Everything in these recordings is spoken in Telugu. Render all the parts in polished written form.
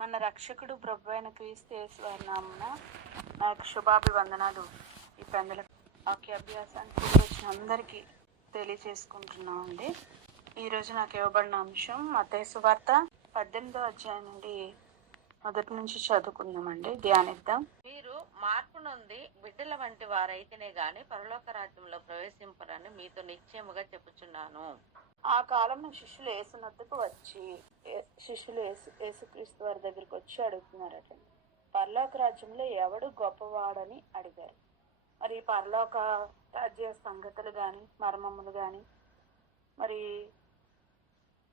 మన రక్షకుడు ప్రభు అయిన క్రీస్తు యేసు వారి నామమున నా యొక్క శుభాభివందనాలు ఈ పెందల వాక్యాభ్యాసానికి వచ్చిన అందరికీ తెలియజేసుకుంటున్నామండి. ఈరోజు నాకు ఇవ్వబడిన అంశం మత్తయి సువార్త 18వ అధ్యాయం నుండి మొదటి నుంచి చదువుకుందామండి, ధ్యానిద్దాం. మీరు మార్పు నొంది బిడ్డల వంటి వారైతేనే గాని పరలోక రాజ్యంలో ప్రవేశింపరని మీతో నిశ్చయముగా చెప్పుచున్నాను. ఆ కాలంలో శిష్యులు యేసునొద్దకు వచ్చి యేసుక్రీస్తు వారి దగ్గరికి వచ్చి అడుగుతున్నారట, పరలోక రాజ్యంలో ఎవడు గొప్పవాడని అడిగారు. మరి పరలోక రాజ్య సంగతులు కానీ మర్మములు కానీ మరి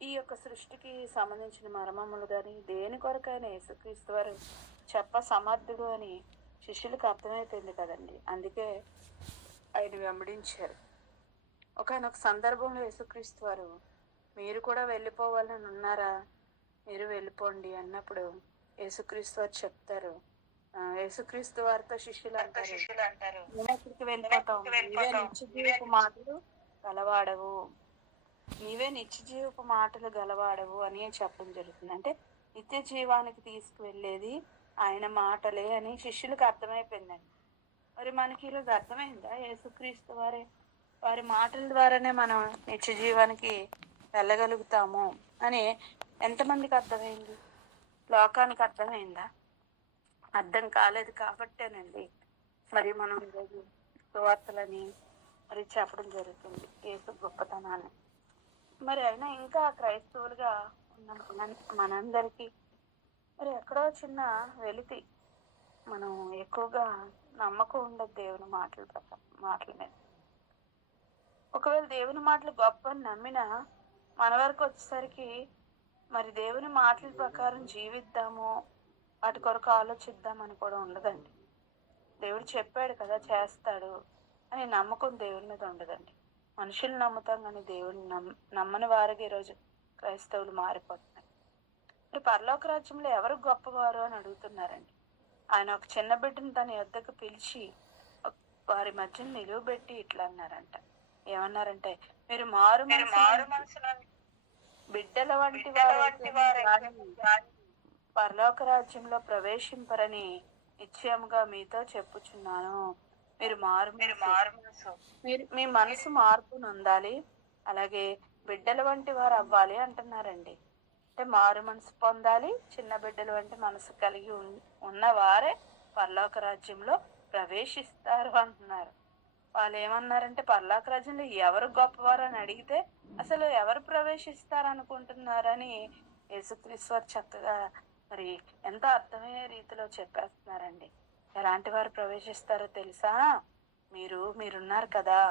ఈ యొక్క సృష్టికి సంబంధించిన మర్మములు కానీ దేని కొరకైనా యేసుక్రీస్తు వారు చెప్ప సమర్థుడు అని శిష్యులకు అర్థమైపోయింది కదండి. అందుకే ఆయన వెంబడించారు. ఒకనొక సందర్భంలో యేసుక్రీస్తు వారు మీరు కూడా వెళ్ళిపోవాలని ఉన్నారా, మీరు వెళ్ళిపోండి అన్నప్పుడు యేసుక్రీస్తు వారు చెప్తారు, యేసుక్రీస్తు వారితో శిష్యులు అంటారు, ఎక్కడికి వెళ్ళిపోతావు, నీవే నిత్యజీవపు మాటలు గలవాడవు, నీవే నిత్యజీవపు మాటలు గలవాడవు అని చెప్పడం జరుగుతుంది. అంటే నిత్య జీవానికి తీసుకువెళ్ళేది ఆయన మాటలే అని శిష్యులకు అర్థమైపోయిందండి. మరి మనకి ఈరోజు అర్థమైందా? యేసుక్రీస్తు వారి మాటల ద్వారానే మనం నిత్య జీవానికి వెళ్ళగలుగుతాము అని ఎంతమందికి అర్థమైంది? లోకానికి అర్థమైందా? అర్థం కాలేదు కాబట్టేనండి మరి మనం ఈరోజు సువార్తలని మరి చెప్పడం జరుగుతుంది, యేసు గొప్పతనాన్ని. మరి అయినా ఇంకా క్రైస్తవులుగా ఉన్న మనందరికీ మరి ఎక్కడో చిన్న వెలితి, మనం ఎక్కువగా నమ్మకం ఉండదు దేవుని మాటల మీద. ఒకవేళ దేవుని మాటలు గొప్ప అని నమ్మినా మన వరకు వచ్చేసరికి మరి దేవుని మాటల ప్రకారం జీవిద్దాము, వాటి కొరకు ఆలోచిద్దామని కూడా ఉండదండి. దేవుడు చెప్పాడు కదా చేస్తాడు అని నమ్మకం దేవుని మీద ఉండదండి. మనుషులు నమ్ముతాం కానీ దేవుడిని నమ్మని వారికి ఈరోజు క్రైస్తవులు మారిపోతున్నారు. మరి పరలోక రాజ్యంలో ఎవరు గొప్పవారు అని అడుగుతున్నారండి. ఆయన ఒక చిన్న బిడ్డను తన యొద్దకు పిలిచి వారి మధ్యన నిలువబెట్టి ఇట్లా అన్నారంట. ఏమన్నారంటే, మీరు మారు మనసు బిడ్డల వంటి వారు పరలోక రాజ్యంలో ప్రవేశింపరని నిశ్చయముగా మీతో చెప్పుచున్నాను. మీరు మీ మనసు మార్పు నొందాలి, అలాగే బిడ్డల వంటి వారు అవ్వాలి అంటున్నారండి. అంటే మారు మనసు పొందాలి, చిన్న బిడ్డల వంటి మనసు కలిగి ఉన్నవారే పరలోక రాజ్యంలో ప్రవేశిస్తారు అంటున్నారు. వాళ్ళు ఏమన్నారంటే, పరలోక రాజ్యంలో ఎవరు గొప్పవారు అని అడిగితే అసలు ఎవరు ప్రవేశిస్తారు అనుకుంటున్నారని యేసుక్రీస్తు వారు చక్కగా మరి ఎంతో అర్థమయ్యే రీతిలో చెప్పేస్తున్నారండి. ఎలాంటి వారు ప్రవేశిస్తారో తెలుసా? మీరున్నారు కదా,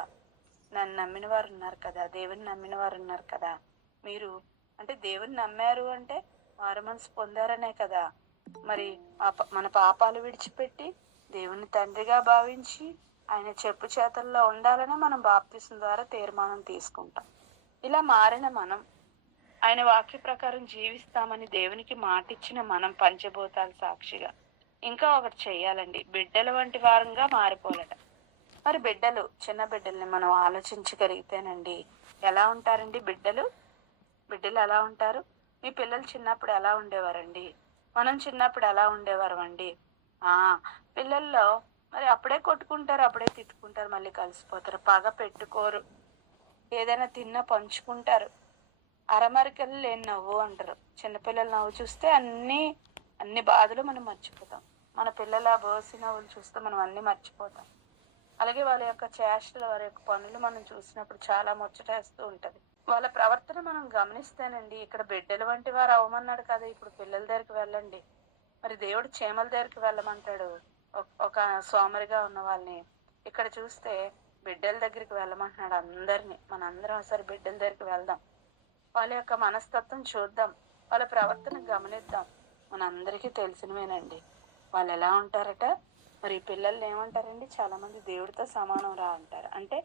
నన్ను నమ్మిన వారు ఉన్నారు కదా, దేవుని నమ్మిన వారు ఉన్నారు కదా. మీరు అంటే దేవుని నమ్మారు అంటే మారు మనసు పొందారనే కదా. మరి మన పాపాలు విడిచిపెట్టి దేవుని తండ్రిగా భావించి ఆయన చెప్పు చేతల్లో ఉండాలని మనం బాప్తిసం ద్వారా తీర్మానం తీసుకుంటాం. ఇలా మారిన మనం ఆయన వాక్య ప్రకారం జీవిస్తామని దేవునికి మాటిచ్చిన మనం పంచభూతాల సాక్షిగా ఇంకా ఒకటి చెయ్యాలండి, బిడ్డల వంటి వారంగా మారిపోలట. మరి చిన్న బిడ్డల్ని మనం ఆలోచించగలిగితేనండి ఎలా ఉంటారండి బిడ్డలు ఎలా ఉంటారు? మీ పిల్లలు చిన్నప్పుడు ఎలా ఉండేవారండి? మనం చిన్నప్పుడు ఎలా ఉండేవారు అండి? పిల్లల్లో మరి అప్పుడే కొట్టుకుంటారు, అప్పుడే తిట్టుకుంటారు, మళ్ళీ కలిసిపోతారు, పగ పెట్టుకోరు, ఏదైనా తిన్నా పంచుకుంటారు, అరమరికలు లేని నవ్వు అంటారు. చిన్నపిల్లల నవ్వు చూస్తే అన్ని బాధలు మనం మర్చిపోతాం. మన పిల్లల బోసి నవ్వులు చూస్తే మనం అన్ని మర్చిపోతాం. అలాగే వాళ్ళ యొక్క చేష్టలు, వారి యొక్క పనులు మనం చూసినప్పుడు చాలా ముచ్చటేస్తూ ఉంటది. వాళ్ళ ప్రవర్తన మనం గమనిస్తేనండి, ఇక్కడ బిడ్డల వంటి వారు అవ్వమన్నాడు కదా, ఇప్పుడు పిల్లల దగ్గరికి వెళ్ళండి. మరి దేవుడు చీమల దగ్గరికి వెళ్ళమంటాడు ఒక సోమరిగా ఉన్న వాళ్ళని. ఇక్కడ చూస్తే బిడ్డల దగ్గరికి వెళ్ళమంటున్నాడు అందరినీ. మనందరం ఒకసారి బిడ్డల దగ్గరికి వెళ్దాం, వాళ్ళ యొక్క మనస్తత్వం చూద్దాం, వాళ్ళ ప్రవర్తన గమనిద్దాం. మనందరికీ తెలిసినవేనండి వాళ్ళు ఎలా ఉంటారట. మరి పిల్లల్ని ఏమంటారండి? చాలా మంది దేవుడితో సమానం రా అంటారు. అంటే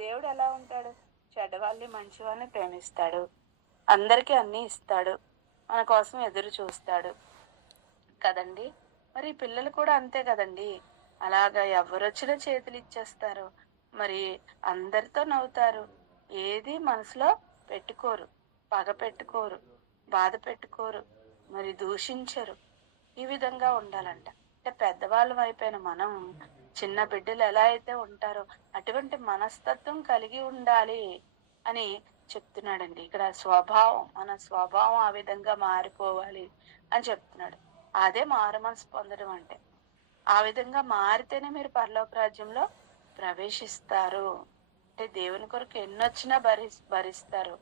దేవుడు ఎలా ఉంటాడు? చెడ్డవాళ్ళని మంచి వాళ్ళని ప్రేమిస్తాడు, అందరికీ అన్ని ఇస్తాడు, మన కోసం ఎదురు చూస్తాడు కదండి. మరి పిల్లలు కూడా అంతే కదండి. అలాగా ఎవరొచ్చినా చేతులు ఇచ్చేస్తారు, మరి అందరితో నవ్వుతారు, ఏది మనసులో పెట్టుకోరు, పగ పెట్టుకోరు, బాధ పెట్టుకోరు, మరి దూషించరు, ఈ విధంగా ఉండాలంట. అంటే పెద్దవాళ్ళం అయిపోయిన మనం చిన్న బిడ్డలు ఎలా అయితే ఉంటారో అటువంటి మనస్తత్వం కలిగి ఉండాలి అని చెప్తున్నాడండి. ఇక్కడ మన స్వభావం ఆ విధంగా మారిపోవాలి అని చెప్తున్నాడు. అదే మారు మనసు పొందడం అంటే. ఆ విధంగా మారితేనే మీరు పరలోక రాజ్యంలో ప్రవేశిస్తారు. అంటే దేవుని కొరకు ఎన్నొచ్చినా భరిస్తారు.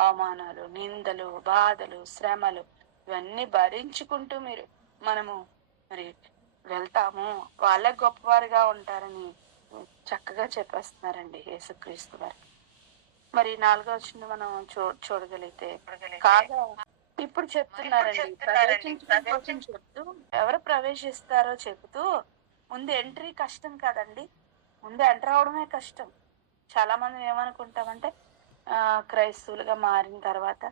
అవమానాలు, నిందలు, బాధలు, శ్రమలు ఇవన్నీ భరించుకుంటూ మనము మరి వెళ్తాము. వాళ్ళే గొప్పవారుగా ఉంటారని చక్కగా చెప్పేస్తున్నారండి యేసుక్రీస్తు వారు. మరి 4వ వచనం మనం చూడగలిగితే కాగా ఇప్పుడు చెప్తున్నారండి ప్రవేశించడం కోసం చెప్తూ ఎవరు ప్రవేశిస్తారో చెబుతూ ముందు ఎంట్రీ కష్టం కదండి. ముందు ఎంటర్ అవడమే కష్టం. చాలా మంది ఏమనుకుంటామంటే క్రైస్తవులుగా మారిన తర్వాత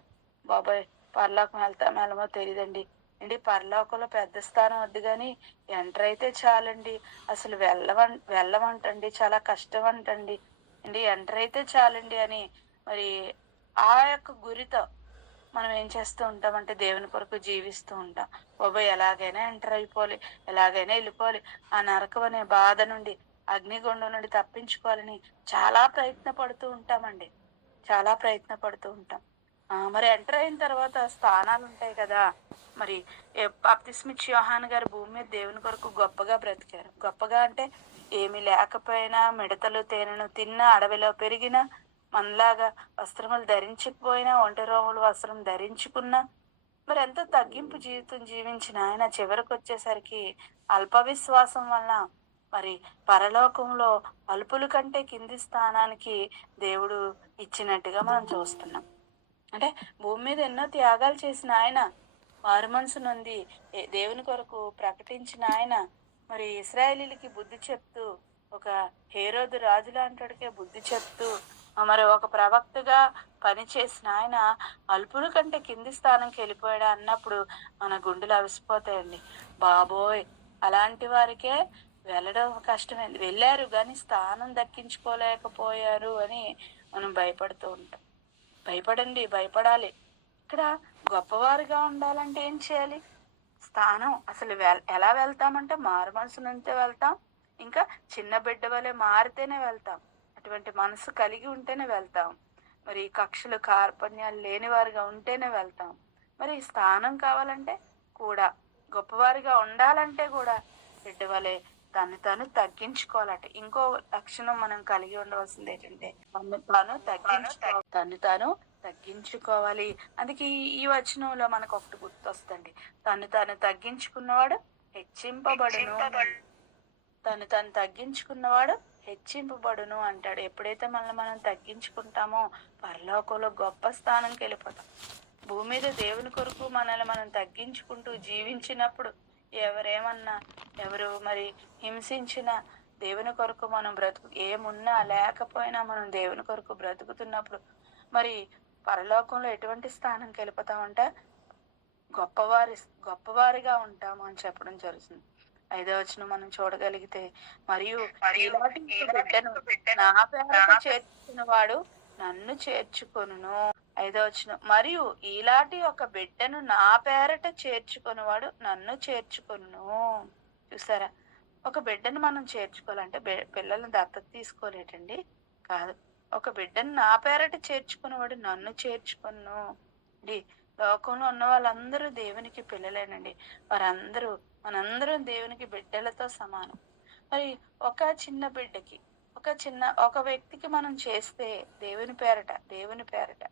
బాబాయ్ పరలోకం వెళ్ళమో తెలియదండి. ఏంటి పరలోకంలో పెద్ద స్థానం వద్దు కానీ ఎంటర్ అయితే చాలండి. అసలు వెళ్ళమంటండి, చాలా కష్టం అంటండి. అండి ఎంటర్ అయితే చాలండి అని మరి ఆ యొక్క గురితో మనం ఏం చేస్తూ ఉంటామంటే దేవుని కొరకు జీవిస్తూ ఉంటాం. బాబాయ్ ఎలాగైనా ఎంటర్ అయిపోవాలి, ఎలాగైనా వెళ్ళిపోవాలి, ఆ నరకం అనే బాధ నుండి, అగ్నిగుండం నుండి తప్పించుకోవాలని చాలా ప్రయత్నపడుతూ ఉంటామండి. చాలా ప్రయత్నపడుతూ ఉంటాం. మరి ఎంటర్ అయిన తర్వాత స్థానాలు ఉంటాయి కదా. మరి బాప్తిస్మిచ్చి యోహాను గారు భూమి మీద దేవుని కొరకు గొప్పగా బ్రతికారు. గొప్పగా అంటే ఏమీ లేకపోయినా, మిడతలు తేనెను తిన్నా, అడవిలో పెరిగినా, మనలాగా వస్త్రములు ధరించకపోయినా, ఒంటి రోములు వస్త్రం ధరించుకున్నా, మరి ఎంతో తగ్గింపు జీవితం జీవించిన ఆయన చివరికి వచ్చేసరికి అల్ప విశ్వాసం వలన మరి పరలోకంలో అల్పుల కంటే కింది స్థానానికి దేవుడు ఇచ్చినట్టుగా మనం చూస్తున్నాం. అంటే భూమి మీద ఎన్నో త్యాగాలు చేసిన ఆయన, మారు మనసు నొంది దేవుని కొరకు ప్రకటించిన ఆయన, మరి ఇశ్రాయేలీలకి బుద్ధి చెప్తూ, ఒక హేరోదు రాజు లాంటికే బుద్ధి చెప్తూ, మరి ఒక ప్రవక్తగా పనిచేసిన ఆయన అల్పుల కంటే కింది స్థానంకి వెళ్ళిపోయాడు అన్నప్పుడు మన గుండెలు అవిసిపోతాయండి. బాబోయ్, అలాంటి వారికే వెళ్ళడం కష్టమైంది. వెళ్ళారు కానీ స్థానం దక్కించుకోలేకపోయారు అని మనం భయపడుతూ ఉంటాం. భయపడాలి. ఇక్కడ గొప్పవారుగా ఉండాలంటే ఏం చేయాలి? స్థానం అసలు ఎలా వెళ్తామంటే మారు మనసు నుంచే వెళ్తాం. ఇంకా చిన్న బిడ్డ వలె మారితేనే వెళ్తాం. అటువంటి మనసు కలిగి ఉంటేనే వెళ్తాం. మరి కక్షలు కార్పణ్యాలు లేని వారిగా ఉంటేనే వెళ్తాం. మరి స్థానం కావాలంటే కూడా, గొప్పవారిగా ఉండాలంటే కూడా బిడ్డ వలె తను తగ్గించుకోవాలట. ఇంకో లక్షణం మనం కలిగి ఉండవలసింది ఏంటంటే తను తగ్గించుకోవాలి. అందుకే ఈ వచనంలో మనకు ఒకటి గుర్తొస్తుంది. తను తగ్గించుకున్నవాడు హెచ్చింపబడును. తను తగ్గించుకున్నవాడు హెచ్చింపబడును అంటాడు. ఎప్పుడైతే మనం తగ్గించుకుంటామో పరలోకంలో గొప్ప స్థానంకి వెళ్ళిపోతాం. భూమి మీద దేవుని కొరకు మనల్ని మనం తగ్గించుకుంటూ జీవించినప్పుడు ఎవరేమన్నా, ఎవరు మరి హింసించిన దేవుని కొరకు మనం ఏమున్నా లేకపోయినా మనం దేవుని కొరకు బ్రతుకుతున్నప్పుడు మరి పరలోకంలో ఎటువంటి స్థానంకి వెళ్ళిపోతామంటే గొప్పవారిగా ఉంటాము అని చెప్పడం జరుగుతుంది. 5వ వచనం మనం చూడగలిగితే, మరియు ఇలాంటి బిడ్డను నా పేరట చేర్చుకున్న వాడు నన్ను చేర్చుకొనును. 5వ వచనం, మరియు ఇలాంటి ఒక బిడ్డను నా పేరట చేర్చుకున్నవాడు నన్ను చేర్చుకొనును. చూసారా, ఒక బిడ్డను మనం చేర్చుకోవాలంటే పిల్లల్ని దత్తత తీసుకోలేటండి, కాదు. ఒక బిడ్డను నా పేరట చేర్చుకున్నవాడు నన్ను చేర్చుకొను. లోకంలో ఉన్న వాళ్ళందరూ దేవునికి పిల్లలేనండి. మనందరం దేవునికి బిడ్డలతో సమానం. మరి ఒక చిన్న బిడ్డకి, ఒక వ్యక్తికి మనం చేస్తే దేవుని పేరట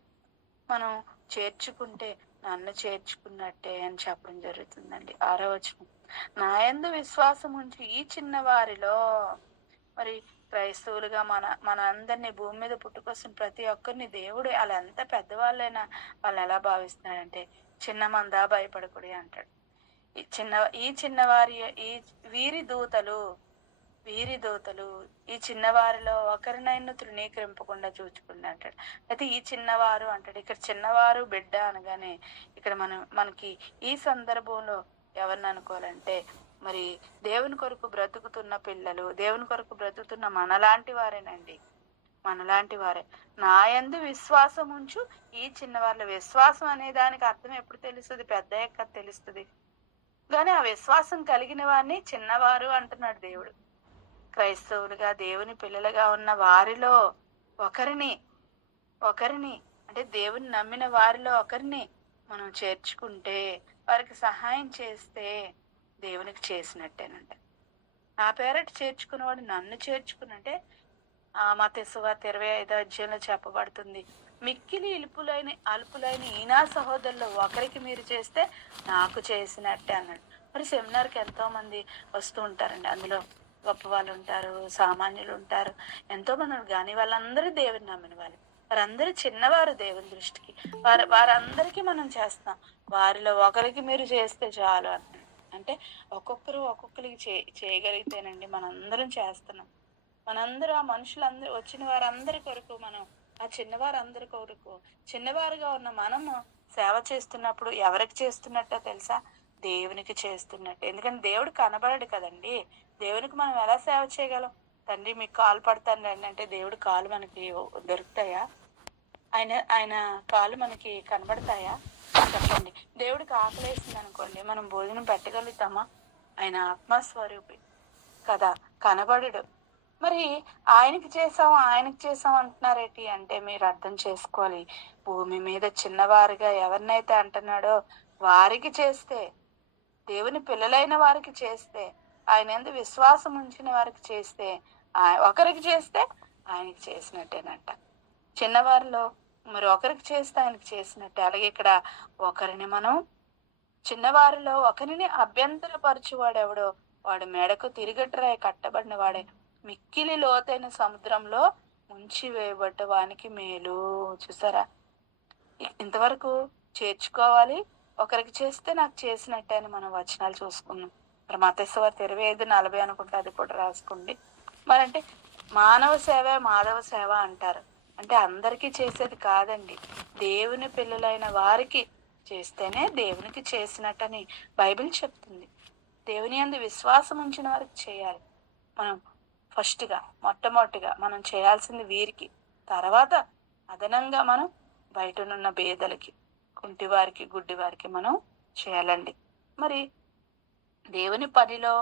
మనం చేర్చుకుంటే నన్ను చేర్చుకున్నట్టే అని చెప్పడం జరుగుతుందండి. 6వ వచనం, నా యందు విశ్వాసం ఉంచి ఈ చిన్న వారిలో, మరి క్రైస్తవులుగా మన అందరినీ భూమి మీద పుట్టుకొస్తున్న ప్రతి ఒక్కరిని దేవుడు అలా ఎంత పెద్దవాళ్ళైనా వాళ్ళు ఎలా భావిస్తున్నాడంటే చిన్న మందా భయపడకూడదు అంటాడు. ఈ చిన్నవారి వీరి దూతలు ఈ చిన్నవారిలో ఒకరినైనా తృణీకరింపకుండా చూచుకుంటా అంటాడు. అయితే ఈ చిన్నవారు అంటాడు. ఇక్కడ చిన్నవారు బిడ్డ అనగానే ఇక్కడ మనకి ఈ సందర్భంలో ఎవరిని అనుకోవాలంటే మరి దేవుని కొరకు బ్రతుకుతున్న పిల్లలు, దేవుని కొరకు బ్రతుకుతున్న మనలాంటి వారేనండి. మనలాంటి వారే. నా యందు విశ్వాసం ఉంచు ఈ చిన్నవారిలో. విశ్వాసం అనే దానికి అర్థం ఎప్పుడు తెలుస్తుంది? పెద్ద ఎక్క తెలుస్తుంది. కానీ ఆ విశ్వాసం కలిగిన వారిని చిన్నవారు అంటున్నాడు దేవుడు. క్రైస్తవులుగా దేవుని పిల్లలుగా ఉన్న వారిలో ఒకరిని ఒకరిని అంటే దేవుని నమ్మిన వారిలో ఒకరిని మనం చేర్చుకుంటే, వారికి సహాయం చేస్తే దేవునికి చేసినట్టేనంట. నా పేరట చేర్చుకున్నవాడు నన్ను చేర్చుకున్నంటే మత్తయి సువార్త 25వ అధ్యాయంలో చెప్పబడుతుంది. మిక్కిలి అల్పులైన ఈనా సహోదరులు ఒకరికి మీరు చేస్తే నాకు చేసినట్టే అన్నాడు. మరి సెమినార్కి ఎంతో మంది వస్తూ ఉంటారండి. అందులో గొప్ప వాళ్ళు ఉంటారు, సామాన్యులు ఉంటారు, ఎంతో మంది ఉన్నారు. కానీ వాళ్ళందరూ దేవుని నమ్మిన వాళ్ళు, వారందరూ చిన్నవారు దేవుని దృష్టికి. వారందరికీ మనం చేస్తాం. వారిలో ఒకరికి మీరు చేస్తే చాలు అన్నాడు. అంటే ఒక్కొక్కరికి చేయగలిగితేనండి మనందరం చేస్తున్నాం. మనందరూ ఆ మనుషులందరూ వచ్చిన వారందరి కొరకు మనం ఆ చిన్నవారందరి కొరకు చిన్నవారుగా ఉన్న మనము సేవ చేస్తున్నప్పుడు ఎవరికి చేస్తున్నట్టో తెలుసా? దేవునికి చేస్తున్నట్టు. ఎందుకంటే దేవుడు కనబడడు కదండి. దేవునికి మనం ఎలా సేవ చేయగలం? తండ్రి మీకు కాలు పడతాను రండి అంటే దేవుడు కాలు మనకి దొరుకుతాయా? ఆయన కాలు మనకి కనబడతాయా? చెప్పండి. దేవుడికి ఆకలేసింది అనుకోండి, మనం భోజనం పెట్టగలుగుతామా? ఆయన ఆత్మస్వరూపి కదా, కనబడడు. మరి ఆయనకి చేసాం అంటున్నారేంటి అంటే మీరు అర్థం చేసుకోవాలి. భూమి మీద చిన్నవారుగా ఎవరినైతే అంటున్నాడో వారికి చేస్తే, దేవుని పిల్లలైన వారికి చేస్తే, ఆయన యందు విశ్వాసం ఉంచిన వారికి చేస్తే, ఒకరికి చేస్తే ఆయనకి చేసినట్టేనంట. చిన్నవారిలో మరి ఒకరికి చేస్తే ఆయనకి చేసినట్టే. అలాగే ఇక్కడ ఒకరిని మనం చిన్నవారిలో ఒకరిని అభ్యంతరపరచువాడెవడో వాడు మెడకు తిరిగట్రాయి కట్టబడిన వాడే మిక్కిలి లోతైన సముద్రంలో ముంచి వేయబడ్డ వానికి మేలు. చూసారా, ఇంతవరకు చేర్చుకోవాలి, ఒకరికి చేస్తే నాకు చేసినట్టే అని మనం వచనాలు చూసుకున్నాం. మరి మత్తయి సువార్త 25:40 అనుకుంటే అది కూడా రాసుకోండి. మరంటే మానవ సేవ మాధవ సేవ అంటారు. అంటే అందరికీ చేసేది కాదండి, దేవుని పిల్లలైన వారికి చేస్తేనే దేవునికి చేసినట్టని బైబిల్ చెప్తుంది. దేవుని యందు విశ్వాసం ఉంచిన వారికి చేయాలి. మనం మొట్టమొదటిగా మనం చేయాల్సింది వీరికి, తర్వాత అదనంగా మనం బయటనున్న పేదలకి, కుంటివారికి, గుడ్డివారికి మనం చేయాలండి. మరి దేవుని పనిలో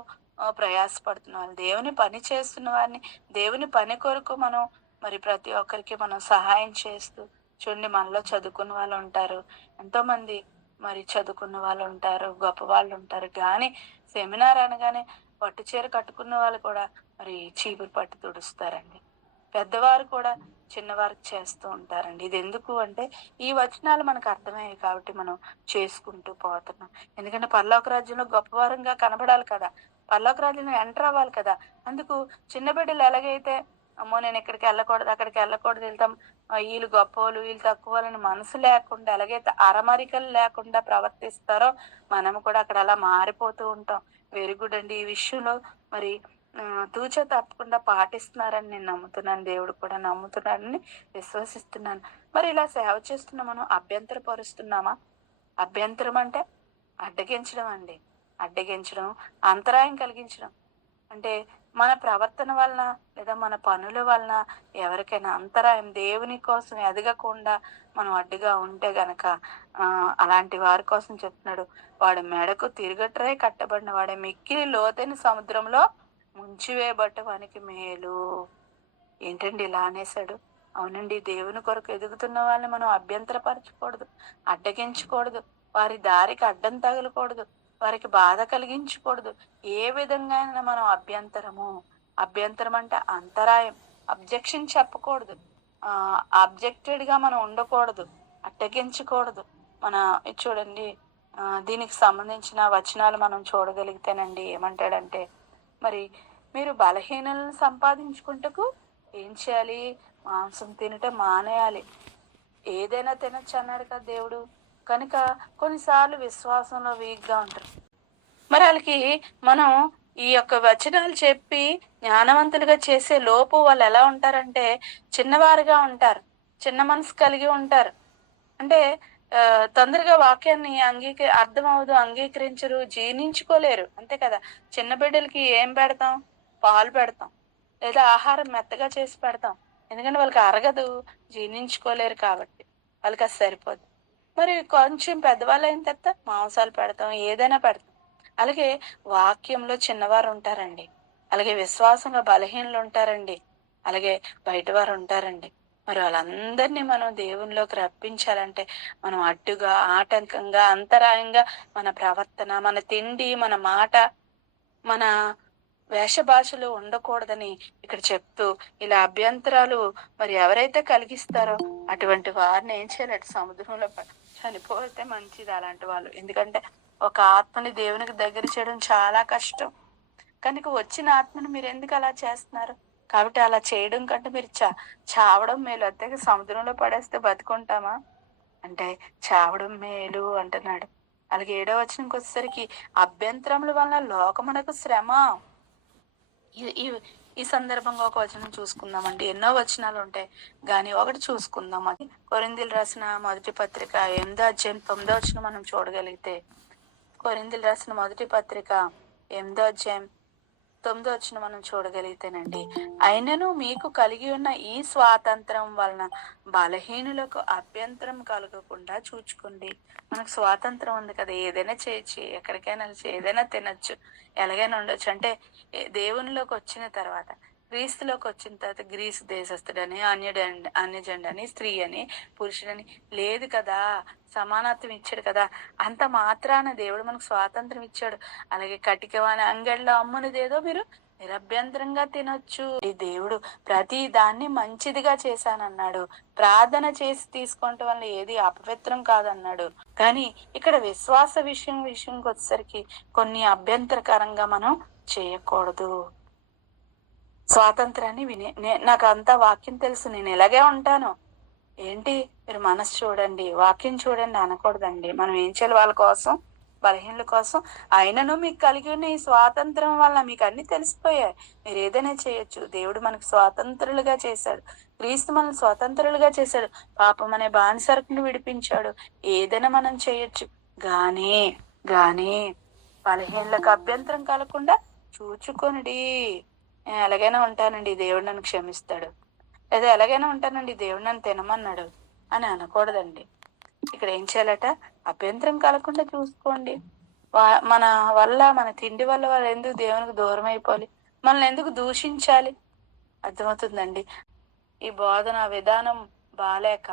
ప్రయాసపడుతున్న వాళ్ళు, దేవుని పని చేస్తున్న వారిని, దేవుని పని కొరకు మనం మరి ప్రతి ఒక్కరికి మనం సహాయం చేస్తూ చూడండి. మనలో చదువుకున్న వాళ్ళు ఉంటారు, ఎంతో మంది మరి చదువుకున్న వాళ్ళు ఉంటారు, గొప్ప వాళ్ళు ఉంటారు. కానీ సెమినార్ అనగానే పట్టు చీర కట్టుకున్న వాళ్ళు కూడా మరి చీపురు పట్టు తుడుస్తారండి. పెద్దవారు కూడా చిన్నవారికి చేస్తూ ఉంటారండి. ఇది ఎందుకు అంటే ఈ వచనాలు మనకు అర్థమయ్యాయి కాబట్టి మనం చేసుకుంటూ పోతున్నాం. ఎందుకంటే పరలోక రాజ్యంలో గొప్పవారంగా కనబడాలి కదా, పరలోక రాజ్యంలో ఎంటర్ అవ్వాలి కదా. అందుకు చిన్న బిడ్డలు ఎలాగైతే అమ్మో నేను ఇక్కడికి వెళ్ళకూడదు, అక్కడికి వెళ్ళకూడదు, వెళ్తాం, వీళ్ళు గొప్పవాళ్ళు వీళ్ళు తక్కువ వాళ్ళని మనసు లేకుండా, ఎలాగైతే అరమరికలు లేకుండా ప్రవర్తిస్తారో మనం కూడా అక్కడ అలా మారిపోతూ ఉంటాం. వెరీ గుడ్ అండి. ఈ విషయంలో మరి తూచ తప్పకుండా పాటిస్తున్నారని నేను నమ్ముతున్నాను. దేవుడు కూడా నమ్ముతున్నాడని విశ్వసిస్తున్నాను. మరి ఇలా సేవ చేస్తున్న మనం అభ్యంతరపరుస్తున్నామా? అభ్యంతరం అంటే అడ్డగించడం అండి. అడ్డగించడం, అంతరాయం కలిగించడం అంటే మన ప్రవర్తన వలన లేదా మన పనుల వలన ఎవరికైనా అంతరాయం, దేవుని కోసం ఎదగకుండా మనం అడ్డుగా ఉంటే గనక అలాంటి వారి కోసం చెప్తున్నాడు. వాడు మెడకు తిరగట్రై కట్టబడిన వాడే మిక్కిలి లోతైన సముద్రంలో ముంచివేయబట్ట వానికి మేలు. ఏంటండి ఇలా అనేసాడు? అవునండి, దేవుని కొరకు ఎదుగుతున్న వాళ్ళని మనం అభ్యంతరపరచకూడదు, అడ్డగించకూడదు, వారి దారికి అడ్డం తగలకూడదు, వారికి బాధ కలిగించకూడదు. ఏ విధంగా మనం అభ్యంతరం అంటే అంతరాయం, అబ్జెక్షన్ చెప్పకూడదు, అబ్జెక్టెడ్ గా మనం ఉండకూడదు, అడ్డగించకూడదు. మన చూడండి, దీనికి సంబంధించిన వచనాలు మనం చూడగలిగితేనండి ఏమంటాడంటే, మరి మీరు బలహీనలను సంపాదించుకుంటకు ఏం చేయాలి? మాంసం తినటం మానేయాలి. ఏదైనా తినచ్చు అన్నాడు కదా దేవుడు. కనుక కొన్నిసార్లు విశ్వాసంలో వీక్గా ఉంటారు. మరి వాళ్ళకి మనం ఈ యొక్క వచనాలు చెప్పి జ్ఞానవంతులుగా చేసే లోపు వాళ్ళు ఎలా ఉంటారంటే చిన్నవారుగా ఉంటారు, చిన్న మనసు కలిగి ఉంటారు. అంటే తొందరగా వాక్యాన్ని అంగీకరించరు, జీర్ణించుకోలేరు. అంతే కదా. చిన్న బిడ్డలకి ఏం పెడతాం? పాలు పెడతాం, లేదా ఆహారం మెత్తగా చేసి పెడతాం. ఎందుకంటే వాళ్ళకి అరగదు, జీర్ణించుకోలేరు కాబట్టి వాళ్ళకి అది సరిపోదు. మరి కొంచెం పెద్దవాళ్ళు అయిన తర్వాత మాంసాలు పెడతాం, ఏదైనా పెడతాం. అలాగే వాక్యంలో చిన్నవారు ఉంటారండి, అలాగే విశ్వాసంలో బలహీనలు ఉంటారండి, అలాగే బయట వారు ఉంటారండి. మరి వాళ్ళందరినీ మనం దేవునిలోకి రప్పించాలంటే మనం అడ్డుగా, ఆటంకంగా, అంతరాయంగా మన ప్రవర్తన, మన తిండి, మన మాట, మన వేష భాషలు ఉండకూడదని ఇక్కడ చెప్తూ, ఇలా అభ్యంతరాలు మరి ఎవరైతే కలిగిస్తారో అటువంటి వారిని ఏం చేయాలంటే సముద్రంలో చనిపోతే మంచిది అలాంటి వాళ్ళు. ఎందుకంటే ఒక ఆత్మని దేవునికి దగ్గర చేయడం చాలా కష్టం. కనుక వచ్చిన ఆత్మను మీరు ఎందుకు అలా చేస్తున్నారు? కాబట్టి అలా చేయడం కంటే మీరు చావడం మేలు. అంతే సముద్రంలో పడేస్తే బతుకుంటామా అంటే చావడం మేలు అంటున్నాడు. అలాగే 7వ వచనంకి వచ్చేసరికి అభ్యంతరముల వలన లోకమునకు శ్రమ. ఈ ఈ ఈ సందర్భంగా ఒక వచనం చూసుకుందామండి. ఎన్నో వచనాలు ఉంటాయి కానీ ఒకటి చూసుకుందాం. అది కొరింథీలు రాసిన మొదటి పత్రిక 8వ అధ్యాయం 9వ వచనం మనం చూడగలిగితే, కొరింథీలు రాసిన మొదటి పత్రిక 8వ అధ్యాయం 9వ వచనం మనం చూడగలిగితేనండి, అయినను మీకు కలిగి ఉన్న ఈ స్వాతంత్రం వలన బలహీనులకు అభ్యంతరం కలగకుండా చూచుకోండి. మనకు స్వాతంత్రం ఉంది కదా, ఏదైనా చేయొచ్చు, ఎక్కడికైనా వెళ్ళచ్చు, ఏదైనా తినచ్చు, ఎలాగైనా ఉండొచ్చు. అంటే దేవునిలోకి వచ్చిన తర్వాత, క్రీస్తులోకి వచ్చిన తర్వాత గ్రీసు దేశస్థుడని, అన్యజండని, స్త్రీ అని, పురుషుడని లేదు కదా, సమానత్వం ఇచ్చాడు కదా. అంత మాత్రాన దేవుడు మనకు స్వాతంత్రం ఇచ్చాడు. అలాగే కటికవాని అంగడిలో అమ్మునిదేదో మీరు నిరభ్యంతరంగా తినొచ్చు. ఈ దేవుడు ప్రతి దాన్ని మంచిదిగా చేశానన్నాడు. ప్రార్థన చేసి తీసుకోవటం వల్ల ఏది అపవిత్రం కాదన్నాడు. కానీ ఇక్కడ విశ్వాస విషయంకి వచ్చేసరికి కొన్ని అభ్యంతరకరంగా మనం చేయకూడదు. స్వాతంత్రాన్ని నాకు అంతా వాక్యం తెలుసు, నేను ఇలాగే ఉంటాను ఏంటి, మీరు మనసు చూడండి, వాక్యం చూడండి అనకూడదండి. మనం ఏం చేయాలి? వాళ్ళ కోసం, బలహీనల కోసం. అయినను మీకు కలిగి ఉన్న ఈ స్వాతంత్రం వల్ల మీకు అన్ని తెలిసిపోయాయి, మీరు ఏదైనా చేయొచ్చు. దేవుడు మనకు స్వాతంత్రులుగా చేశాడు. క్రీస్తు మనల్ని స్వతంత్రులుగా చేశాడు. పాపం అనే బానిసరకును విడిపించాడు. ఏదైనా మనం చేయొచ్చు. గాని బలహీనలకు అభ్యంతరం కలగకుండా చూచుకొనుడి. నేను ఎలాగైనా ఉంటానండి, దేవుడు నన్ను క్షమిస్తాడు, లేదా ఎలాగైనా ఉంటానండి, దేవుడు నన్ను తినమన్నాడు అని అనకూడదండి. ఇక్కడ ఏం చేయాలట? అభ్యంతరం కలగకుండా చూసుకోండి. మన వల్ల, మన తిండి వల్ల వాళ్ళు ఎందుకు దేవునికి దూరం అయిపోవాలి? మనల్ని ఎందుకు దూషించాలి? అర్థమవుతుందండి. ఈ బోధన విధానం బాలేక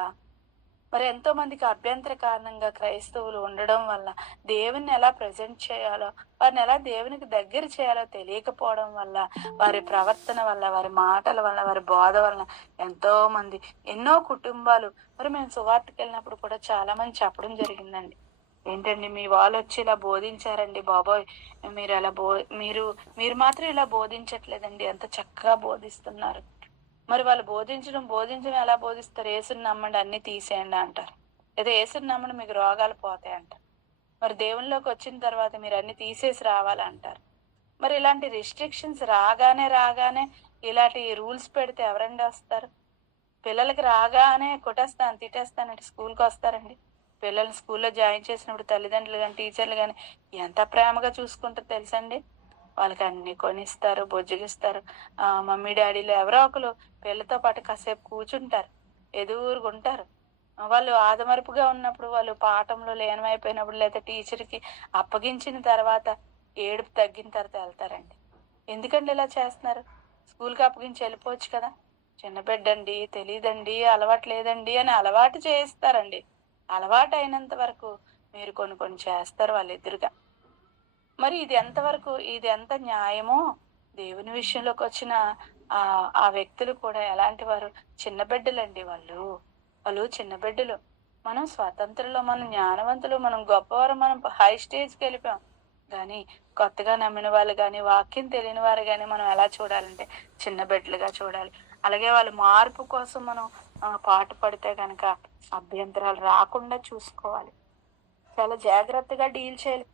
మరి ఎంతో మందికి అభ్యంతర కారణంగా క్రైస్తవులు ఉండడం వల్ల దేవుని ఎలా ప్రజెంట్ చేయాలో, వారిని ఎలా దేవునికి దగ్గర చేయాలో తెలియకపోవడం వల్ల, వారి ప్రవర్తన వల్ల, వారి మాటల వల్ల, వారి బోధ వల్ల ఎంతో మంది, ఎన్నో కుటుంబాలు, మరి మేము సువార్తకి వెళ్ళినప్పుడు కూడా చాలా మంది చెప్పడం జరిగిందండి. ఏంటండి మీ వాళ్ళు వచ్చి ఇలా బోధించారండి బాబోయ్, మీరు అలా మీరు మాత్రం ఇలా బోధించట్లేదండి, ఎంత చక్కగా బోధిస్తున్నారు. మరి వాళ్ళు బోధించడం ఎలా బోధిస్తారు? యేసుని నమ్మండి అన్ని తీసేయండి అంటారు, లేదా యేసుని నమ్మండి మీకు రోగాలు పోతాయి అంటారు. మరి దేవునిలోకి వచ్చిన తర్వాత మీరు అన్ని తీసేసి రావాలంటారు. మరి ఇలాంటి రిస్ట్రిక్షన్స్ రాగానే ఇలాంటి రూల్స్ పెడితే ఎవరండి వస్తారు? పిల్లలకి రాగానే కొట్టేస్తాను, తిట్టేస్తానంటే స్కూల్కి వస్తారండి? పిల్లల్ని స్కూల్లో జాయిన్ చేసినప్పుడు తల్లిదండ్రులు కానీ, టీచర్లు కానీ ఎంత ప్రేమగా చూసుకుంటారో తెలుసండి. వాళ్ళకి అన్ని కొనిస్తారు, బొజ్జగిస్తారు. మమ్మీ డాడీలు ఎవరో ఒకరు పిల్లతో పాటు కాసేపు కూర్చుంటారు, ఎదురుగుంటారు. వాళ్ళు ఆదమరుపుగా ఉన్నప్పుడు, వాళ్ళు పాఠంలో లీనమైపోయినప్పుడు, లేదా టీచర్కి అప్పగించిన తర్వాత ఏడుపు తగ్గిన తర్వాత వెళ్తారండి. ఎందుకండి ఇలా చేస్తున్నారు? స్కూల్కి అప్పగించి వెళ్ళిపోవచ్చు కదా. చిన్న బిడ్డండి, తెలియదండి, అలవాటు లేదండి అని అలవాటు చేయిస్తారండి. అలవాటు అయినంత వరకు మీరు కొన్ని చేస్తారు వాళ్ళిద్దరుగా. మరి ఇది ఎంత న్యాయమో? దేవుని విషయంలోకి వచ్చిన ఆ వ్యక్తులు కూడా ఎలాంటి వారు? చిన్న బిడ్డలండి వాళ్ళు చిన్న బిడ్డలు. మనం స్వాతంత్రంలో, మనం జ్ఞానవంతులు, మనం గొప్పవారు, మనం హై స్టేజ్కి వెళ్ళిపోయాం. కానీ కొత్తగా నమ్మిన వాళ్ళు కానీ, వాక్యం తెలియని వారు కానీ మనం ఎలా చూడాలంటే చిన్న బిడ్డలుగా చూడాలి. అలాగే వాళ్ళ మార్పు కోసం మనం పాటు పడితే కనుక అభ్యంతరాలు రాకుండా చూసుకోవాలి. చాలా జాగ్రత్తగా డీల్ చేయాలి.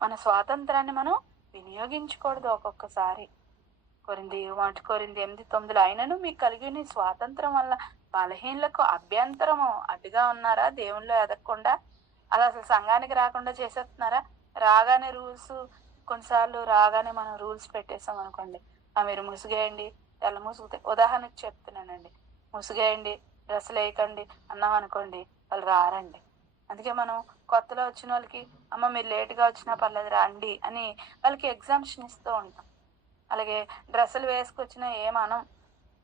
మన స్వాతంత్రాన్ని మనం వినియోగించకూడదు ఒక్కొక్కసారి. కొరింథీ 8:9 అయినను మీకు కలిగిన స్వాతంత్రం వల్ల బలహీనలకు అభ్యంతరము అడ్డుగా ఉన్నారా? దేవునిలో ఎదగకుండా అలా అసలు సంఘానికి రాకుండా చేసేస్తున్నారా? రాగానే రూల్స్, కొన్నిసార్లు రాగానే మనం రూల్స్ పెట్టేసాం అనుకోండి, మీరు ముసుగేయండి, తెల్ల ముసుగు, ఉదాహరణకు చెప్తున్నానండి, ముసుగేయండి, డ్రెస్సులు వేయకండి అన్నాం అనుకోండి, వాళ్ళు రారండి. అందుకే మనం కొత్తలో వచ్చిన వాళ్ళకి అమ్మ మీరు లేట్గా వచ్చినా పర్లేదు రండి అని వాళ్ళకి ఎగ్జామ్షన్ ఇస్తూ ఉంటాం. అలాగే డ్రెస్సులు వేసుకొచ్చినా ఏమనం,